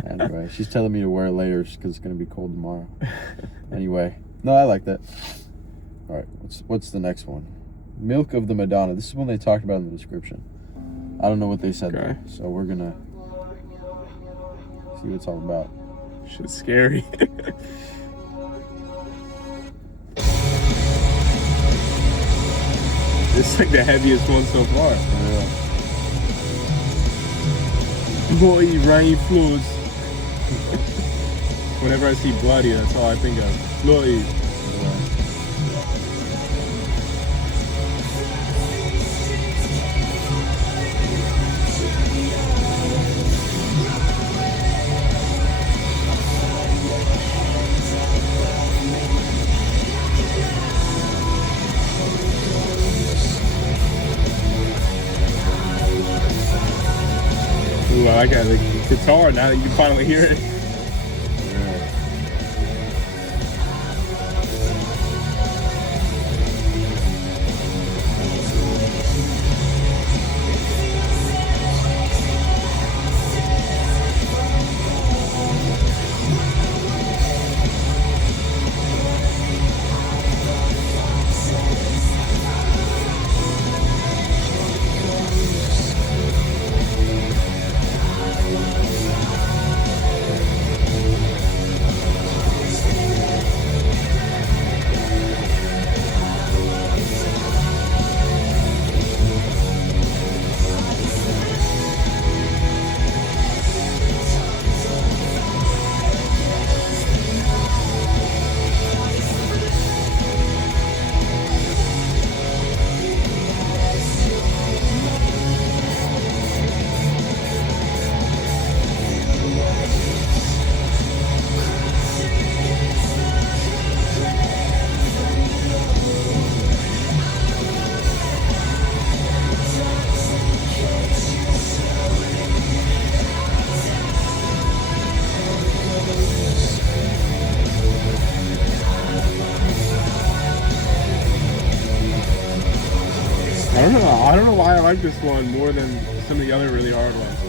Anyway, she's telling me to wear layers because it's going to be cold tomorrow. Anyway, no, I like that. All right, what's the next one? Milk of the Madonna. This is one they talked about in the description. I don't know what they said there, so we're going to see what it's all about. Shit's scary. This is like the heaviest one so far. Yeah. Boy, rain flows. Whenever I see bloody, that's all I think of. Bloody. Ooh, I like that. The guitar, now that you can finally hear it. I don't know why I like this one more than some of the other really hard ones.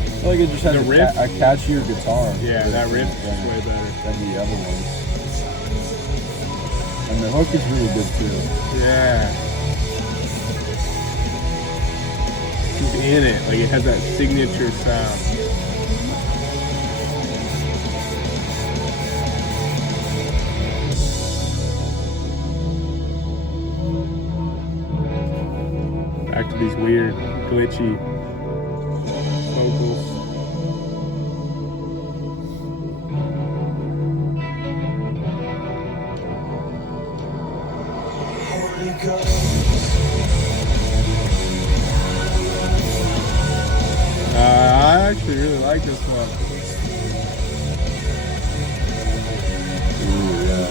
I feel like it just has The riff? a catchier guitar. Yeah, that riff is just way better. Than the other ones. And the hook is really good too. Yeah. He's in it. Like it has that signature sound. Back to these weird, glitchy vocals. I actually really like this one. Ooh, yeah.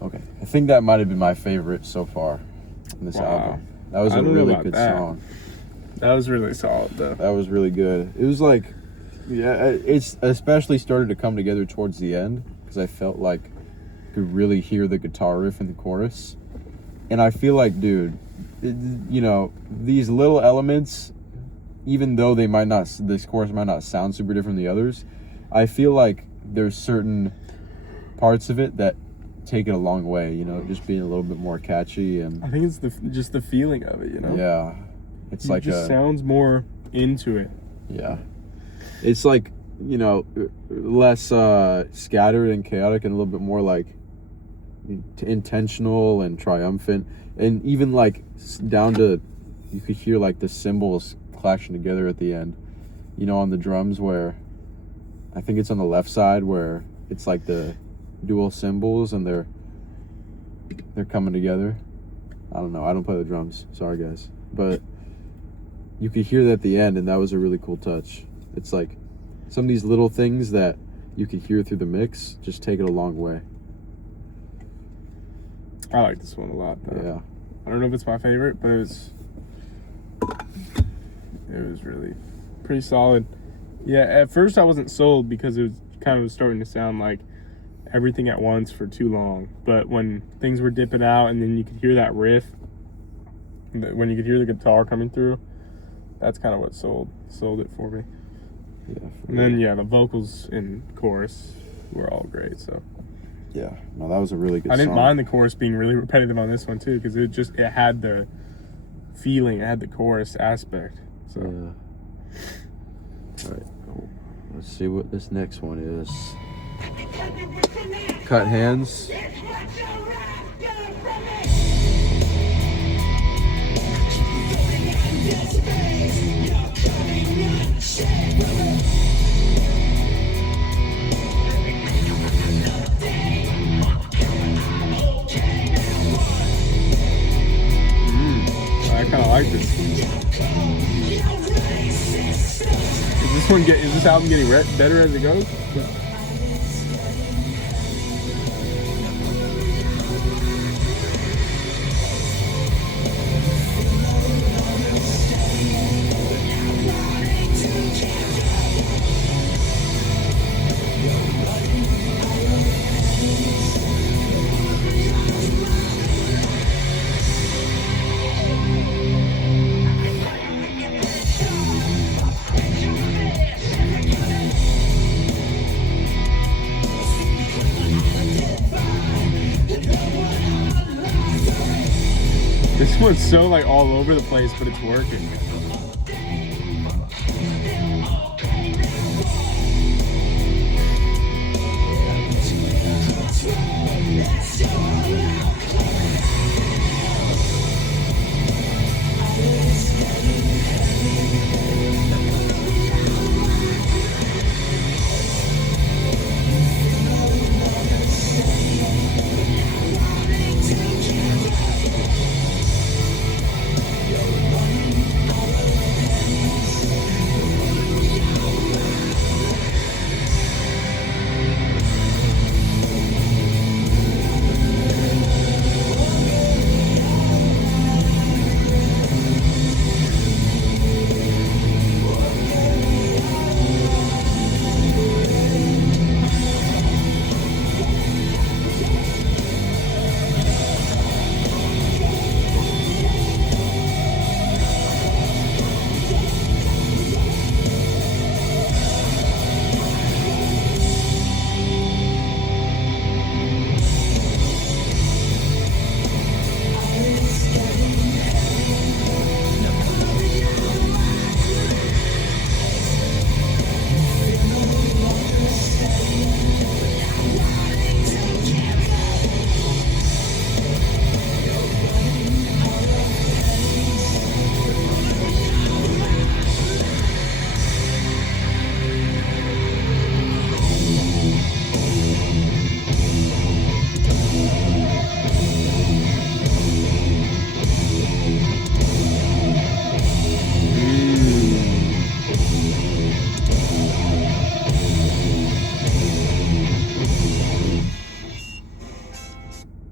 Okay, I think that might have been my favorite so far in this album. That was I a don't know really about good that. song. That was really solid, though. That was really good. It was like, yeah, it's especially started to come together towards the end because I felt like I could really hear the guitar riff in the chorus. And I feel like, dude, you know, these little elements, even though they might not, this chorus might not sound super different than the others, I feel like there's certain parts of it that take it a long way, you know, just being a little bit more catchy. And I think it's just the feeling of it, you know? yeah, it's It like just sounds more into it. yeah, it's like, you know, less scattered and chaotic and a little bit more like intentional and triumphant, and even like down to, you could hear like the cymbals clashing together at the end, you know, on the drums, where I think it's on the left side where it's like the dual cymbals and they're coming together. I don't know, I don't play the drums, sorry guys, but you could hear that at the end, and that was a really cool touch. It's like some of these little things that you could hear through the mix just take it a long way. I like this one a lot, though. Yeah, I don't know if it's my favorite, but it was really pretty solid. Yeah, at first I wasn't sold because it was kind of starting to sound like everything at once for too long. But when things were dipping out and then you could hear that riff, when you could hear the guitar coming through, that's kind of what sold it for me. yeah. And then the vocals in chorus were all great. So Yeah, no, that was a really good I didn't song. mind the chorus being really repetitive on this one too, because it had the feeling, it had the chorus aspect. So Yeah. All right, let's see what this next one is. Cut Hands. I kind of like this. Is this album getting better as it goes? This one's so like all over the place, but it's working.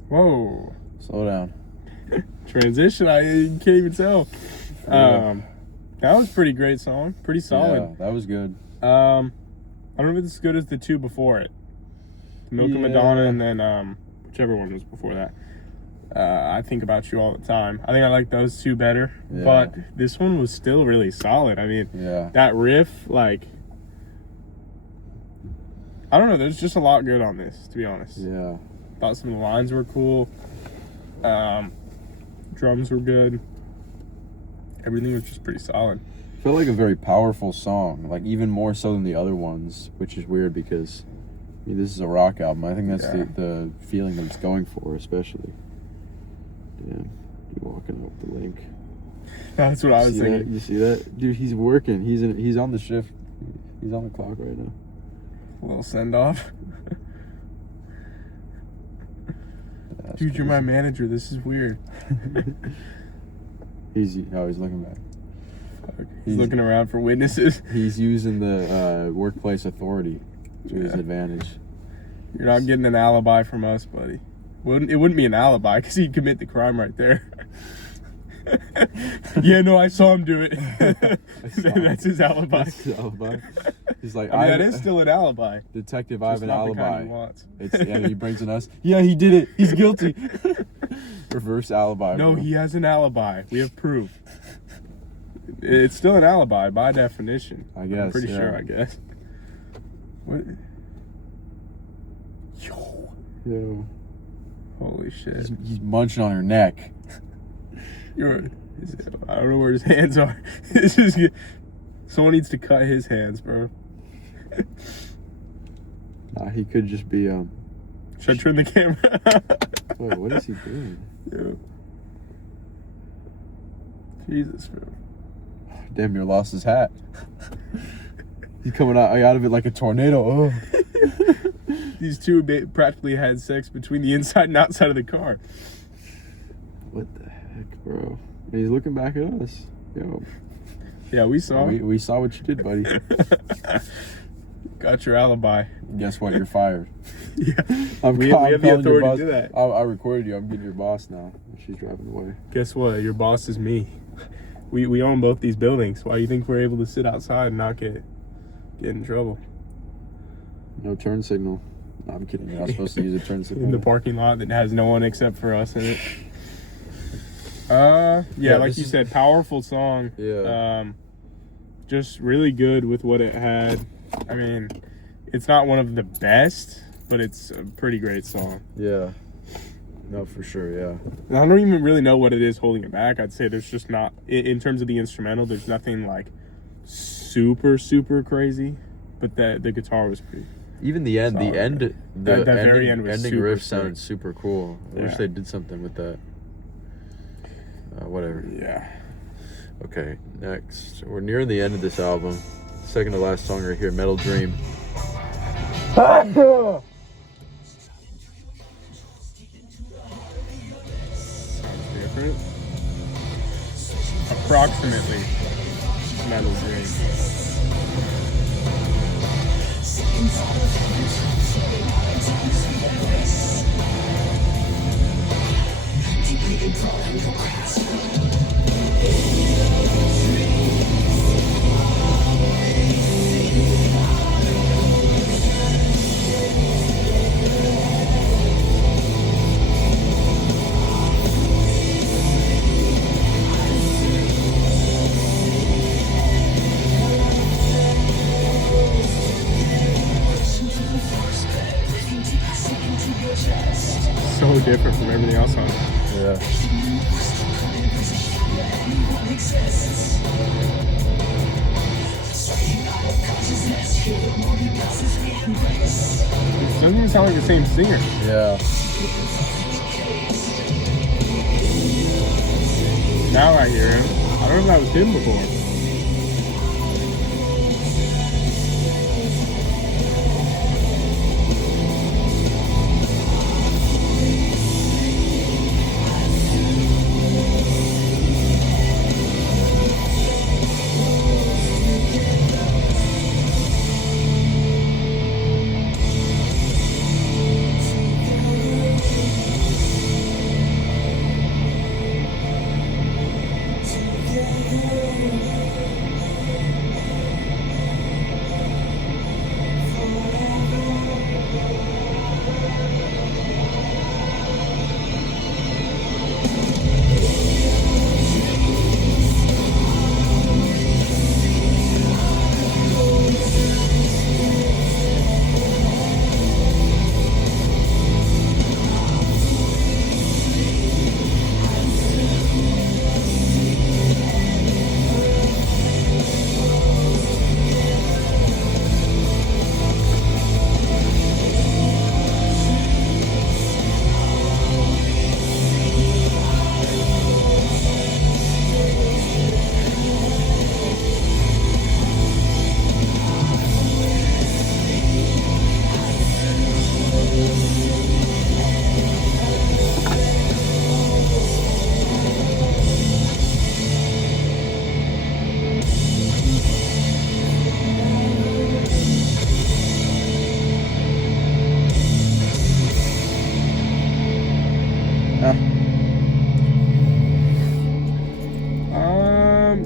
Whoa. Slow down. Transition, I can't even tell. Yeah. That was a pretty great song. Pretty solid. Yeah, that was good. I don't know if it's as good as the two before it. Milk and Madonna, and then whichever one was before that. I think about you all the time. I think I like those two better. Yeah. But this one was still really solid. I mean, Yeah. that riff, like, I don't know. There's just a lot good on this, to be honest. Yeah. Thought some of the lines were cool. Drums were good. Everything was just pretty solid. Felt like a very powerful song, like even more so than the other ones, which is weird because I mean, this is a rock album. I think that's the feeling that it's going for, especially. Damn, you walking up the link. That's what I was thinking. You see that? Dude, he's working. He's on the shift. He's on the clock right now. A little send off. That's Dude, you're my crazy. manager. This is weird. He's looking back. He's looking around for witnesses. He's using the workplace authority to his advantage. You're not getting an alibi from us, buddy. It wouldn't be an alibi because he'd commit the crime right there. Yeah, no, I saw him do it. That's his alibi. That's his alibi. He's like, I mean, that is still an alibi. Detective, I have an Just not the kind alibi. he wants. He brings in us. Yeah, he did it. He's guilty. Reverse alibi. No, bro. he has an alibi. We have proof. It's still an alibi by definition. I guess. I'm pretty yeah. sure, I guess. What? Yo. Yo. Holy shit. He's munching on her neck. I don't know where his hands are. Someone needs to cut his hands, bro. Nah, he could just be Should I turn the camera? Wait, what is he doing? Yo. Jesus, bro. Damn near lost his hat. He's coming out of it like a tornado. Oh. These two practically had sex between the inside and outside of the car. What the heck, bro? And he's looking back at us. Yo. Yeah, we saw. We saw what you did, buddy. Got your alibi. Guess what? You're fired. Yeah. I'm We have the calling your authority boss. to do that. I recorded you. I'm getting your boss now. She's driving away. Guess what? Your boss is me. We own both these buildings. Why do you think we're able to sit outside and not get in trouble? No turn signal. No, I'm kidding. You're not supposed to use a turn signal. In the parking lot that has no one except for us in it. Yeah, like you said, powerful song. Yeah. Just really good with what it had. I mean, it's not one of the best, but it's a pretty great song. Yeah. No, for sure, yeah. And I don't even really know what it is holding it back. I'd say there's just not, in terms of the instrumental, there's nothing like super, super crazy, but the guitar was pretty. Even the end, solid. the very end was ending super riff sick. sounded super cool. I wish Yeah. they did something with that. Whatever. Yeah. Okay, next. We're nearing the end of this album. Second to last song right here, Metal Dream. Different. Approximately Metal Dream. So different from everything else on it. Yeah. It doesn't even sound like the same singer. Yeah. Now I hear him. I don't know if that was him before.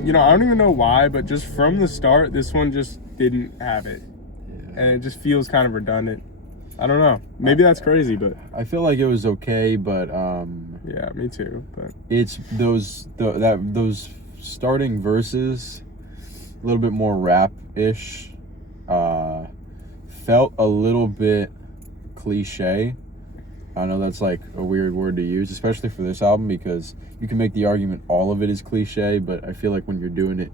You know, I don't even know why, but just from the start, this one just didn't have it. Yeah. And it just feels kind of redundant. I don't know. Maybe that's crazy, but I feel like it was okay, but yeah, me too. But it's those starting verses, a little bit more rap-ish, felt a little bit cliche. I know that's like a weird word to use, especially for this album, because you can make the argument all of it is cliche, but I feel like when you're doing it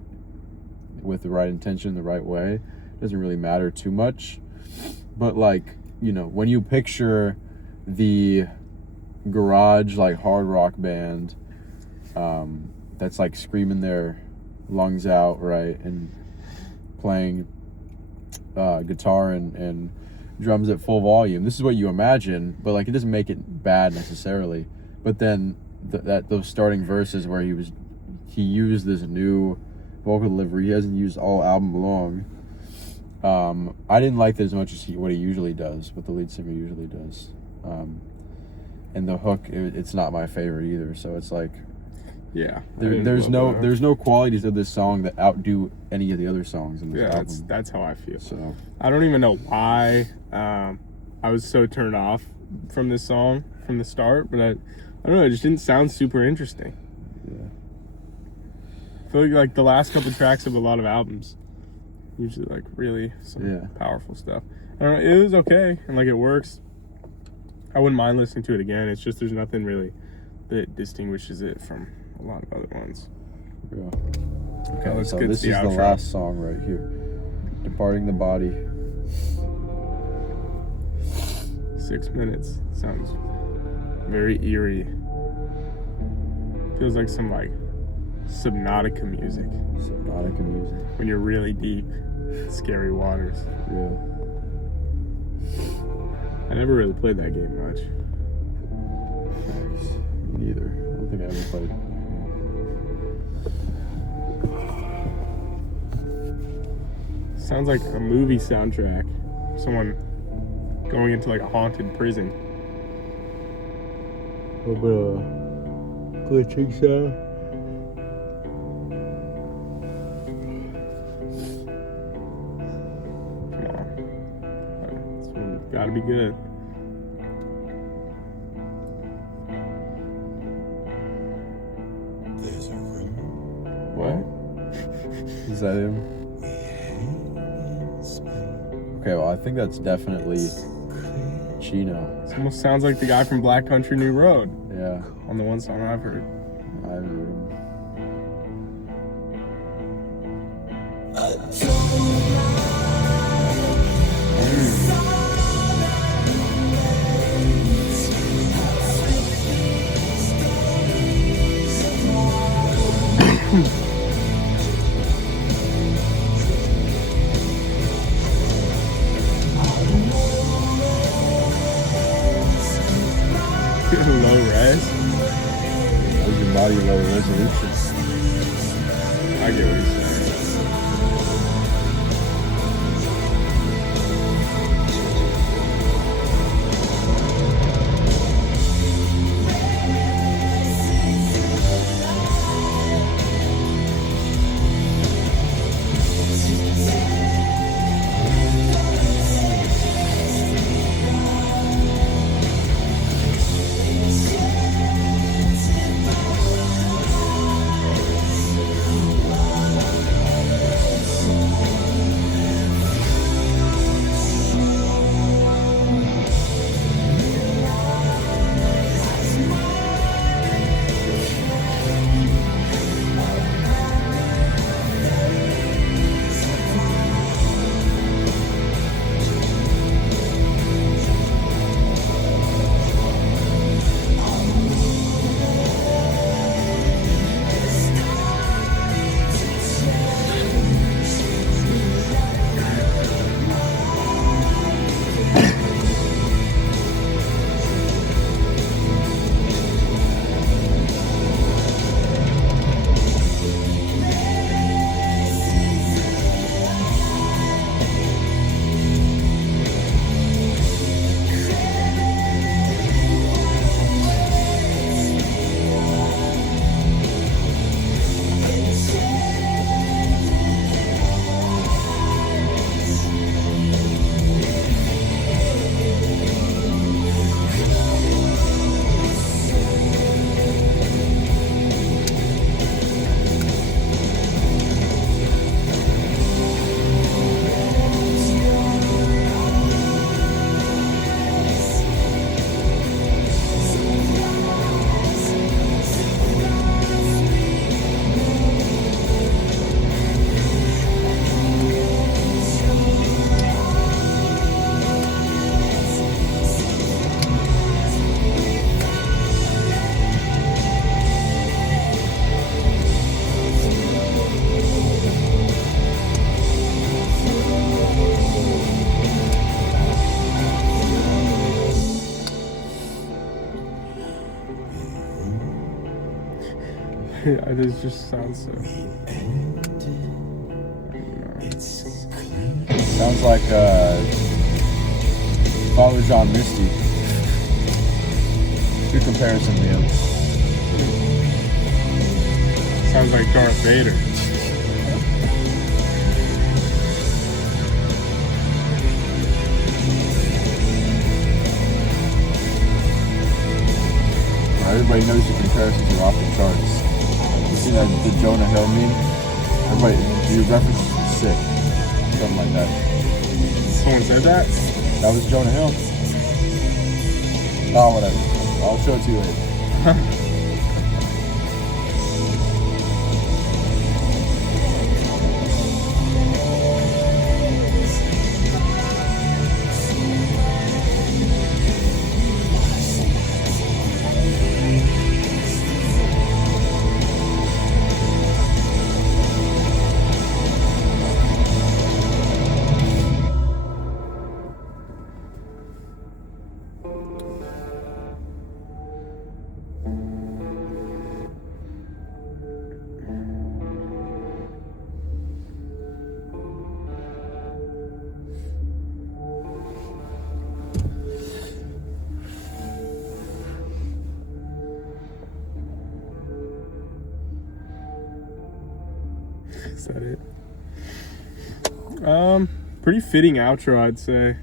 with the right intention, the right way, it doesn't really matter too much. But like, you know, when you picture the garage like hard rock band that's like screaming their lungs out, right, and playing guitar and drums at full volume, this is what you imagine, but like it doesn't make it bad necessarily. But then those starting verses where he used this new vocal delivery he hasn't used all album long. I didn't like that as much as what he usually does, what the lead singer usually does. And the hook, it's not my favorite either. So it's like, yeah, there's no qualities of this song that outdo any of the other songs in this album. That's how I feel. So I don't even know why I was so turned off from this song from the start, but I don't know, it just didn't sound super interesting. Yeah. I feel like the last couple tracks of a lot of albums, usually like really some powerful stuff. I don't know, it was okay, and like it works. I wouldn't mind listening to it again. It's just there's nothing really that distinguishes it from a lot of other ones. Yeah. Okay, let's so get this to is the the outro. last song right here. Departing the Body. 6 minutes. Sounds very eerie. Feels like some like Subnautica music. Subnautica music. When you're really deep, scary waters. Yeah. I never really played that game much. Thanks. Me neither. I don't think I ever played. Sounds like a movie soundtrack. Someone going into like a haunted prison. A little bit of glitching sound. Come on. This one gotta be good. What? Is that him? Okay, well, I think that's definitely Chino. This almost sounds like the guy from Black Country New Road Yeah, on the one song I've heard. I haven't heard him. Low res. How's your body low resolution? I get what you're saying. It just sounds so. Sounds like Father John Misty. Good comparison, Liam. Sounds like Darth Vader. Everybody knows the comparisons are off the charts. You see that the Jonah Hill meme? Everybody, your reference is sick. Something like that. Someone said that? That was Jonah Hill. Oh, whatever. I'll show it to you later. Is that it? Pretty fitting outro, I'd say.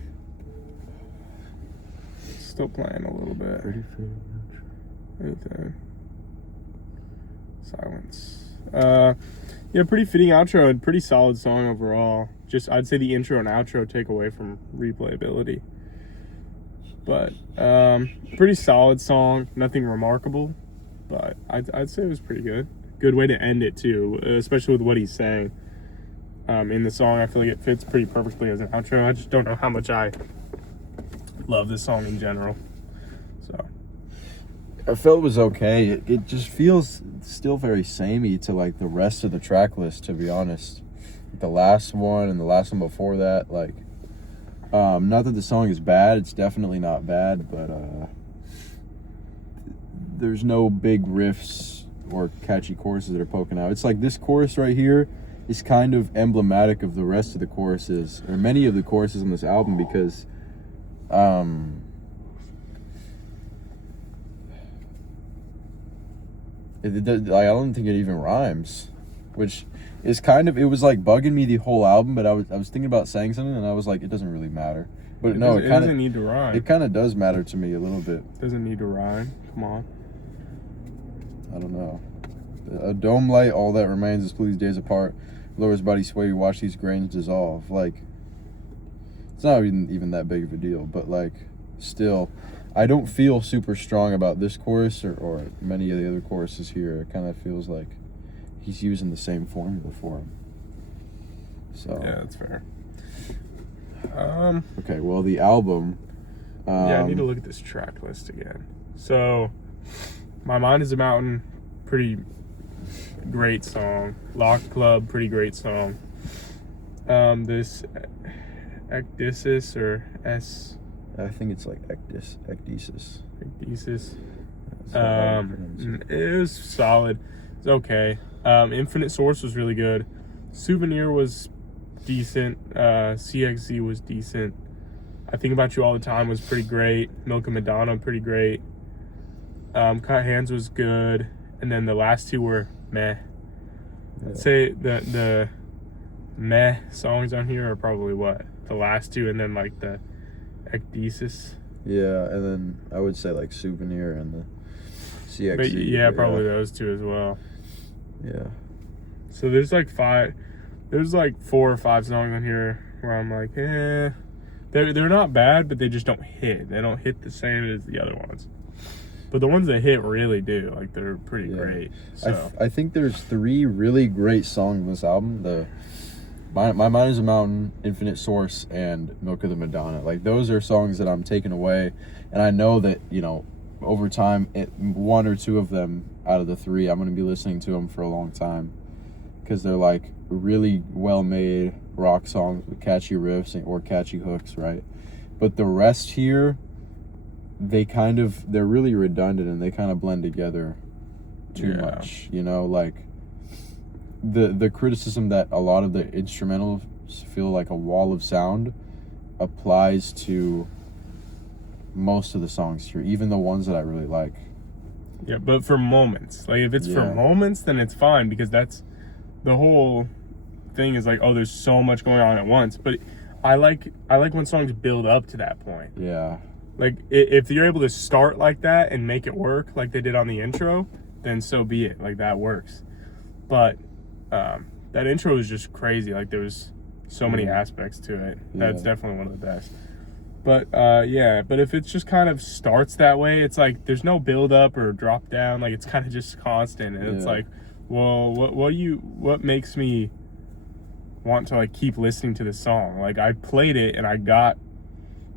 Still playing a little bit. Pretty fitting outro. Anything. Silence. Yeah, pretty fitting outro and pretty solid song overall. Just, I'd say the intro and outro take away from replayability. But, pretty solid song. Nothing remarkable. But I'd say it was pretty good. Good way to end it too, especially with what he's saying in the song. I feel like it fits pretty perfectly as an outro. I just don't know how much I love this song in general. So I felt it was okay. It just feels still very samey to like the rest of the track list, to be honest. The last one and the last one before that, like, not that the song is bad. It's definitely not bad, but there's no big riffs or catchy choruses that are poking out. It's like this chorus right here is kind of emblematic of the rest of the choruses, or many of the choruses on this album, because I don't think it even rhymes, which is kind of, it was like bugging me the whole album, but I was thinking about saying something and I was like, it doesn't really matter. But it doesn't need to rhyme. It kind of does matter to me a little bit. Doesn't need to rhyme. Come on. I don't know. A dome light, all that remains is please days apart. Lowers body sway, you watch these grains dissolve. Like, it's not even that big of a deal, but like, still, I don't feel super strong about this chorus or many of the other choruses here. It kind of feels like he's using the same formula for him. So yeah, that's fair. Okay, well, the album. Yeah, I need to look at this track list again. So, My Mind is a Mountain, pretty great song. Lock Club, pretty great song. This Ecesis or S. I think it's like Ecesis. Ecesis. It was solid. It's okay. Infinite Source was really good. Souvenir was decent. CXZ was decent. I Think About You All the Time was pretty great. Milk and Madonna, pretty great. Cut Hands was good. And then the last two were meh. Yeah. I'd say the meh songs on here are probably what? The last two, and then like the Ecesis. Yeah, and then I would say like Souvenir and the CXZ. But yeah, probably those two as well. Yeah. So there's like 4 or 5 songs on here where I'm like, they're not bad, but they just don't hit. They don't hit the same as the other ones. But the ones that hit really do. Like, they're pretty great. So I think there's 3 really great songs on this album. My Mind is a Mountain, Infinite Source, and Milk of the Madonna. Like, those are songs that I'm taking away. And I know that, over time, 1 or 2 of them out of the 3, I'm going to be listening to them for a long time. Because they're, like, really well-made rock songs with catchy riffs or catchy hooks, right? But the rest here, they're really redundant and they kind of blend together too much, you know, like the criticism that a lot of the instrumentals feel like a wall of sound applies to most of the songs here, even the ones that I really like. Yeah, but for moments, like if it's for moments, then it's fine, because that's the whole thing is like, oh, there's so much going on at once. But I like when songs build up to that point. Yeah. Like if you're able to start like that and make it work like they did on the intro, then so be it. Like that works. But that intro is just crazy. Like there was so many aspects to it. That's definitely one of the best. But but if it just kind of starts that way, it's like there's no build up or drop down. Like it's kind of just constant, and it's like, well, what makes me want to like keep listening to this song? Like I played it and I got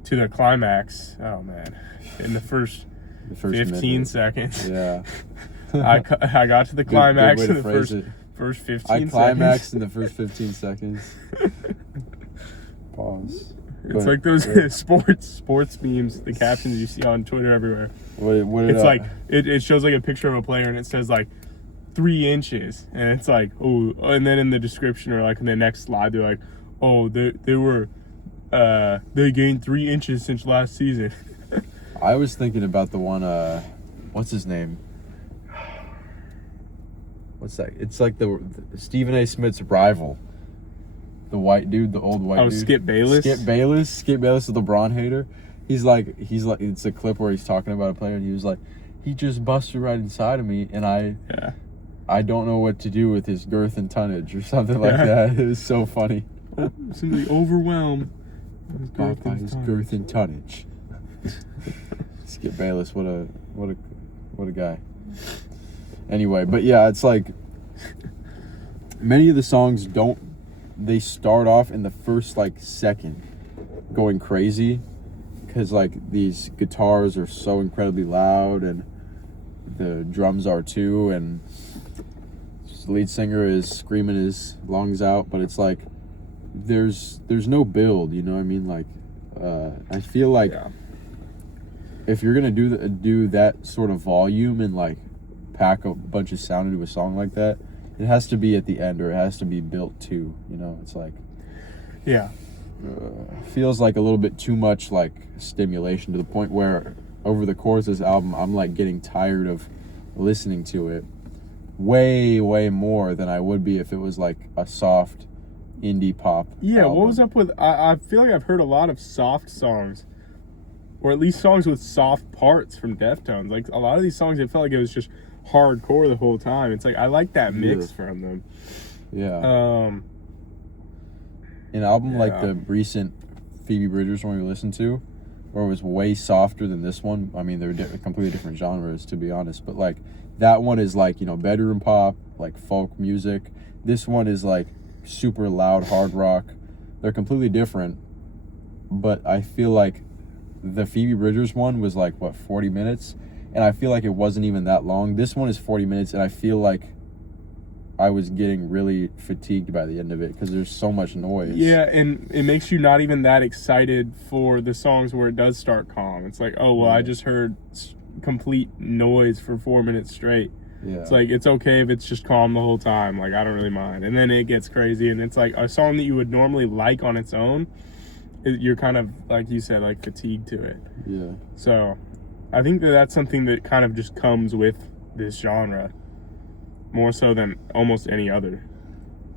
to the climax. Oh man, in the first 15 minute. Seconds. Yeah. I got to the climax in the first 15 seconds. I climaxed in the first 15 seconds. Pause. It's like those sports memes, the captions you see on Twitter everywhere. It's like it shows like a picture of a player and it says like 3 inches, and it's like, oh, and then in the description or like in the next slide they're like, oh, they gained 3 inches since last season. I was thinking about the one, what's his name? What's that? It's like the Stephen A. Smith's rival. The white dude, the old white dude. Skip Bayless? Skip Bayless, the LeBron hater. He's like, it's a clip where he's talking about a player, and he was like, he just busted right inside of me, and I don't know what to do with his girth and tonnage or something like that. It was so funny. Simply overwhelmed by his girth and tonnage. Skip Bayless, what a guy. Anyway, but yeah, it's like many of the songs they start off in the first like second going crazy, because like these guitars are so incredibly loud and the drums are too, and the lead singer is screaming his lungs out, but it's like there's no build, you know what I mean? Like I feel like if you're gonna do that sort of volume and like pack a bunch of sound into a song like that, it has to be at the end, or it has to be built to, you know. It's like feels like a little bit too much like stimulation, to the point where over the course of this album I'm like getting tired of listening to it way more than I would be if it was like a soft indie pop album. What was up with I feel like I've heard a lot of soft songs, or at least songs with soft parts from Deftones. Like a lot of these songs, it felt like it was just hardcore the whole time. It's like I like that mix from them. An album like the recent Phoebe Bridgers one we listened to, where it was way softer than this one. I mean, they're completely different genres, to be honest, but like that one is like, you know, bedroom pop, like folk music. This one is like super loud hard rock. They're completely different, but I feel like the Phoebe Bridgers one was like 40 minutes, and I feel like it wasn't even that long. This one is 40 minutes, and I feel like I was getting really fatigued by the end of it because there's so much noise. Yeah, and it makes you not even that excited for the songs where it does start calm. It's like, oh, well, I just heard complete noise for 4 minutes straight. Yeah. It's like, it's okay if it's just calm the whole time. Like, I don't really mind. And then it gets crazy, and it's like a song that you would normally like on its own, you're kind of, like you said, like fatigued to it. Yeah. So I think that's something that kind of just comes with this genre more so than almost any other.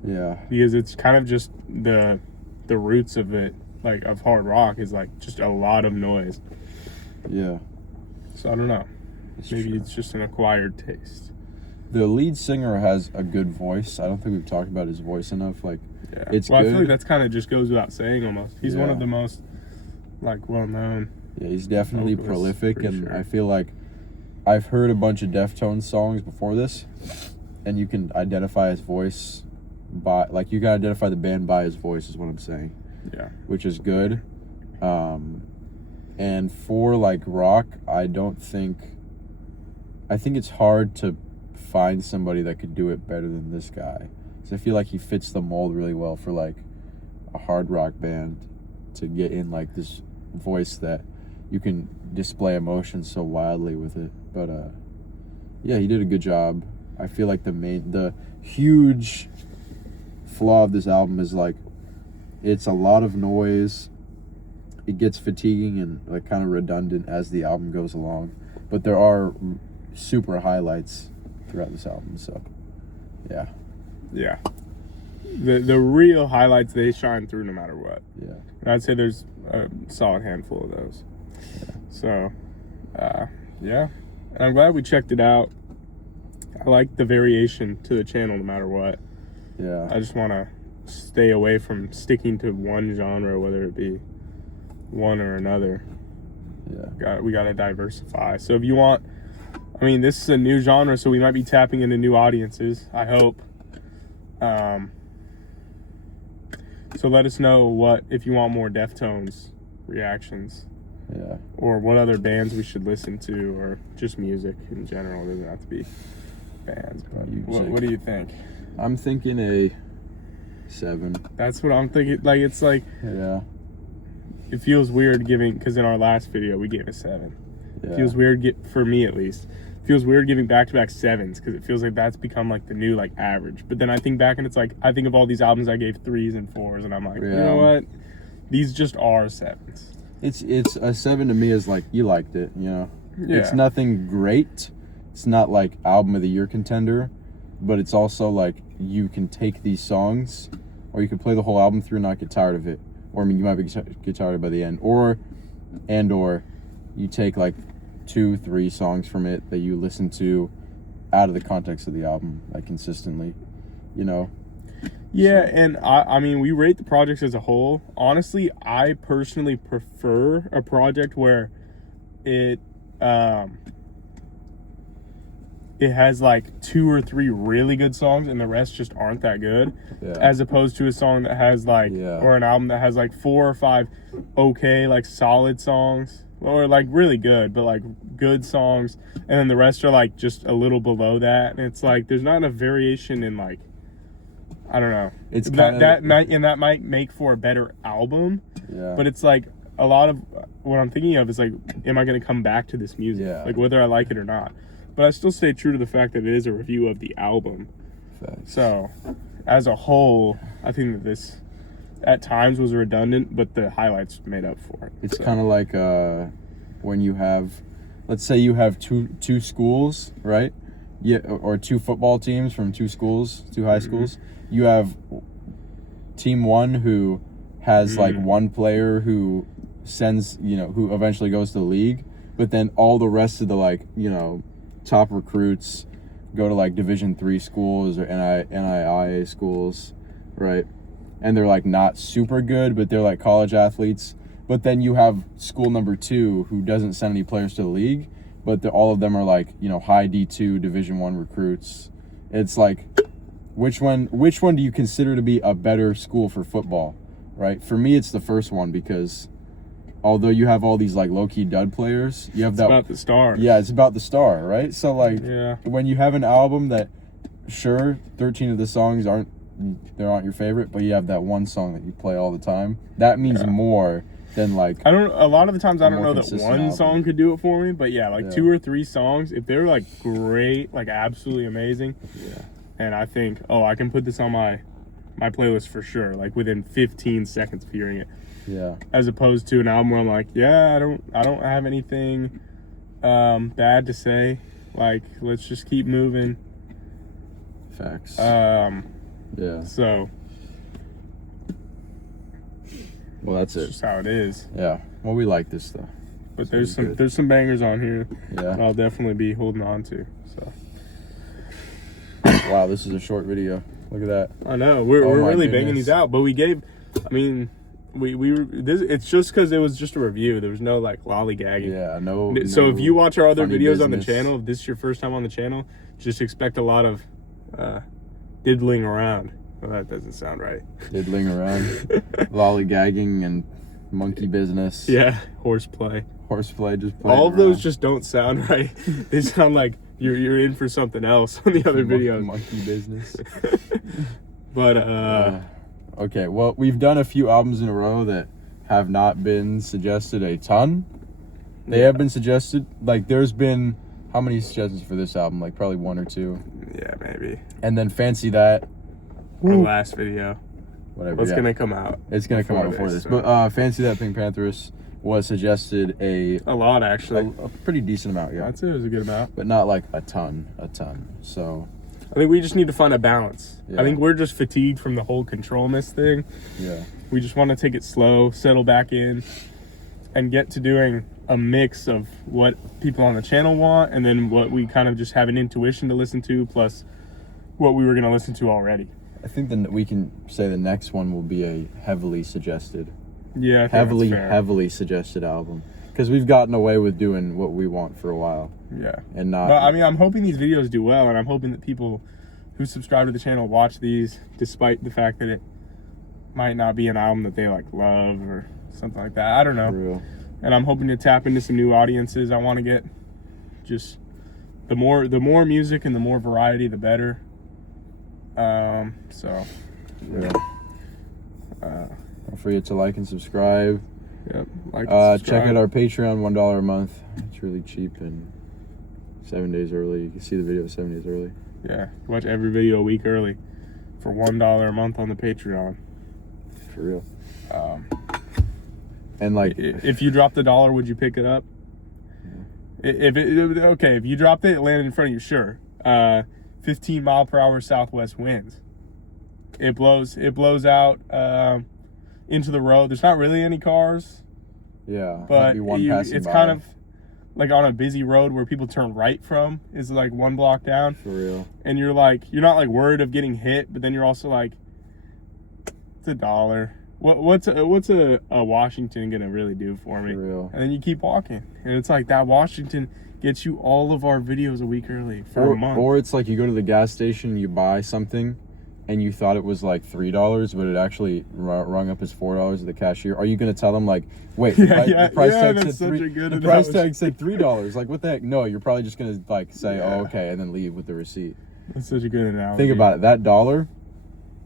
Yeah. Because it's kind of just the roots of it, like of hard rock, is like just a lot of noise. Yeah. So I don't know. Maybe it's just an acquired taste. The lead singer has a good voice. I don't think we've talked about his voice enough. Like, it's good. I feel like that's kind of just goes without saying almost. He's one of the most like well-known. Yeah, he's definitely prolific, and I feel like I've heard a bunch of Deftones songs before this, and you can identify his voice by, like, you can identify the band by his voice, is what I'm saying. Yeah. Which is good. And for like rock, I think it's hard to find somebody that could do it better than this guy. So I feel like he fits the mold really well for like a hard rock band, to get in like this voice that you can display emotion so wildly with it. But Yeah, he did a good job. I feel like the huge flaw of this album is like it's a lot of noise. It gets fatiguing and like kind of redundant as the album goes along, but there are super highlights throughout this album. So, yeah. The real highlights, they shine through no matter what. Yeah. And I'd say there's a solid handful of those. Yeah. So, yeah. And I'm glad we checked it out. I like the variation to the channel no matter what. Yeah. I just want to stay away from sticking to one genre, whether it be one or another. Yeah. We got to diversify. So if you want, I mean, this is a new genre, so we might be tapping into new audiences, I hope. So let us know if you want more Deftones reactions. Yeah. Or what other bands we should listen to, or just music in general. It doesn't have to be bands. But what do you think? I'm thinking a 7. That's what I'm thinking. Like, it's like, Yeah. it feels weird giving, because in our last video we gave a 7. Yeah. It feels weird, for me at least. It feels weird giving back-to-back 7s, because it feels like that's become like the new like average. But then I think back and it's like, I think of all these albums I gave 3s and 4s, and I'm like, you know what? These just are 7s. It's a 7 to me is like, you liked it, you know? Yeah. It's nothing great. It's not like album of the year contender, but it's also like you can take these songs, or you can play the whole album through and not get tired of it. Or I mean, you might get tired by the end. Or you take like 2-3 songs from it that you listen to out of the context of the album, like consistently, you know? Yeah, so. And I mean, we rate the projects as a whole. Honestly, I personally prefer a project where it has like 2 or 3 really good songs and the rest just aren't that good, as opposed to a song that has like, or an album that has like 4 or 5 okay, like solid songs, or like really good, but like good songs, and then the rest are like just a little below that, and it's like there's not enough variation in like, I don't know. It's that might make for a better album. Yeah. But it's like a lot of what I'm thinking of is like, am I going to come back to this music? Yeah. Like whether I like it or not. But I still stay true to the fact that it is a review of the album. Thanks. So, as a whole, I think that this at times was redundant, but the highlights made up for it. It's kind of like when you have, let's say you have two schools, right? Yeah, or 2 football teams from 2 schools, 2 high schools. You have team 1 who has like one player who who eventually goes to the league, but then all the rest of the like, top recruits go to like Division 3 schools or NIIA schools, right? And they're like not super good, but they're like college athletes. But then you have school number 2 who doesn't send any players to the league, but all of them are like, high D2 Division 1 recruits. It's like, which one do you consider to be a better school for football, right? For me, it's the first one, because although you have all these like low-key dud players, you have it's about the star. Yeah, it's about the star, right? So like, yeah. When you have an album that, sure, 13 of the songs aren't your favorite, but you have that one song that you play all the time, that means more than like, a lot of the times I don't know that one album. song could do it for me, but yeah, 2 or 3 songs, if they're like great, like absolutely amazing, and I think, I can put this on my playlist for sure, like within 15 seconds of hearing it. Yeah. As opposed to an album where I'm like, I don't have anything bad to say. Like, let's just keep moving. Facts. Yeah. So. Well, that's it. Just how it is. Yeah. Well, we like this stuff. But there's some bangers on here. Yeah. That I'll definitely be holding on to. So. Wow, this is a short video. Look at that. I know we're really banging these out, but we gave. I mean. It's just because it was just a review. There was no like lollygagging. Yeah, no. So if you watch our other videos on the business. channel, if this is your first time on the channel, just expect a lot of diddling around. Well, that doesn't sound right. Diddling around, lollygagging, and monkey business. Yeah, horseplay. Horseplay, just playing all of around. those just don't sound right. They sound like you're in for something else on the other videos. Monkey business. But okay, well, we've done a few albums in a row that have not been suggested a ton. They have been suggested, like there's been How many suggestions for this album? Like probably 1 or 2. Yeah, maybe. And then Fancy That. Our last video. Whatever. What's gonna come out? It's gonna come out before this. So. But Fancy That Pink Pantheress was suggested a lot actually. A pretty decent amount, yeah. I'd say it was a good amount. But not like a ton. So I think we just need to find a balance. Yeah. I think we're just fatigued from the whole control miss thing. yeah. We just want to take it slow, settle back in, and get to doing a mix of what people on the channel want and then what we kind of just have an intuition to listen to, plus what we were going to listen to already. I think then we can say the next one will be a heavily suggested. Yeah, I think heavily suggested album. Because we've gotten away with doing what we want for a while. Yeah. And not... But, I mean, I'm hoping these videos do well, and I'm hoping that people who subscribe to the channel watch these, despite the fact that it might not be an album that they, like, love or something like that. I don't know. For real. And I'm hoping to tap into some new audiences. I want to get just... The more music and the more variety, the better. So... Yeah. Don't forget to like and subscribe. Yep. Like Check out our Patreon, $1 a month. It's really cheap and 7 days early. You can see the video 7 days early. Yeah. Watch every video a week early for $1 a month on the Patreon. For real. And like, if you dropped $1, would you pick it up? Yeah. If you dropped it landed in front of you, sure. 15 mile per hour southwest winds. It blows out into the road. There's not really any cars. Yeah, but it's kind of like on a busy road where people turn right from is like 1 block down. For real. And you're not like worried of getting hit, but then you're also like, it's $1. What's a Washington gonna really do for me? For real. And then you keep walking, and it's like that Washington gets you all of our videos a week early for a month. Or it's like you go to the gas station, you buy something, and you thought it was like $3, but it actually rung up as $4 at the cashier. Are you gonna tell them like, wait, the price tag said $3? Like, what the heck? No, you're probably just gonna like say, oh, okay, and then leave with the receipt. That's such a good analogy. Think about it. That $1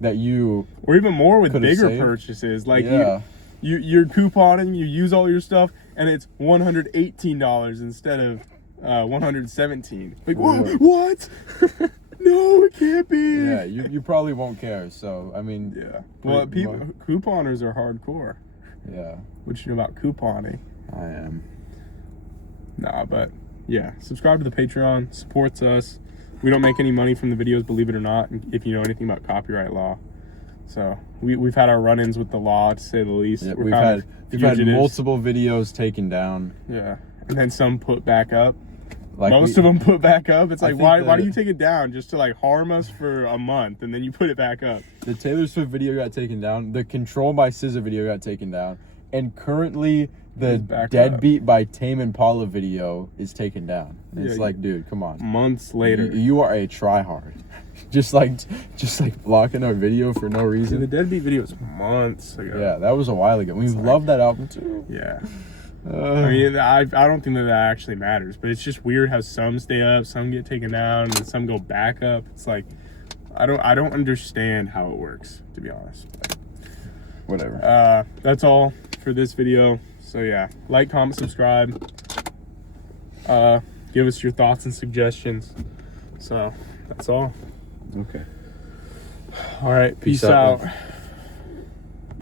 that you, or even more with bigger purchases, like you're couponing, you use all your stuff, and it's $118 instead of $117. Like, what? No, it can't be. Yeah, you probably won't care. So I mean, yeah. Well, couponers are hardcore. Yeah. What you know about couponing? I am. Nah, but yeah, subscribe to the Patreon. Supports us. We don't make any money from the videos, believe it or not. If you know anything about copyright law, so we've had our run-ins with the law, to say the least. Yeah, we've had multiple videos taken down. Yeah, and then some put back up. Like most of them put back up. It's like, why do you take it down just to like harm us for a month and then you put it back up? The Taylor Swift video got taken down. The Control by SZA video got taken down. And currently the Deadbeat by Tame Impala video is taken down. It's like, dude, come on. Months later. You are a tryhard. just like blocking our video for no reason. The Deadbeat video was months ago. Yeah, that was a while ago. We love that album too. Yeah. I mean, I don't think that actually matters, but it's just weird how some stay up, some get taken down, and some go back up. It's like, I don't understand how it works, to be honest. But whatever. That's all for this video. So yeah, like, comment, subscribe. Give us your thoughts and suggestions. So that's all. Okay. All right. Peace out.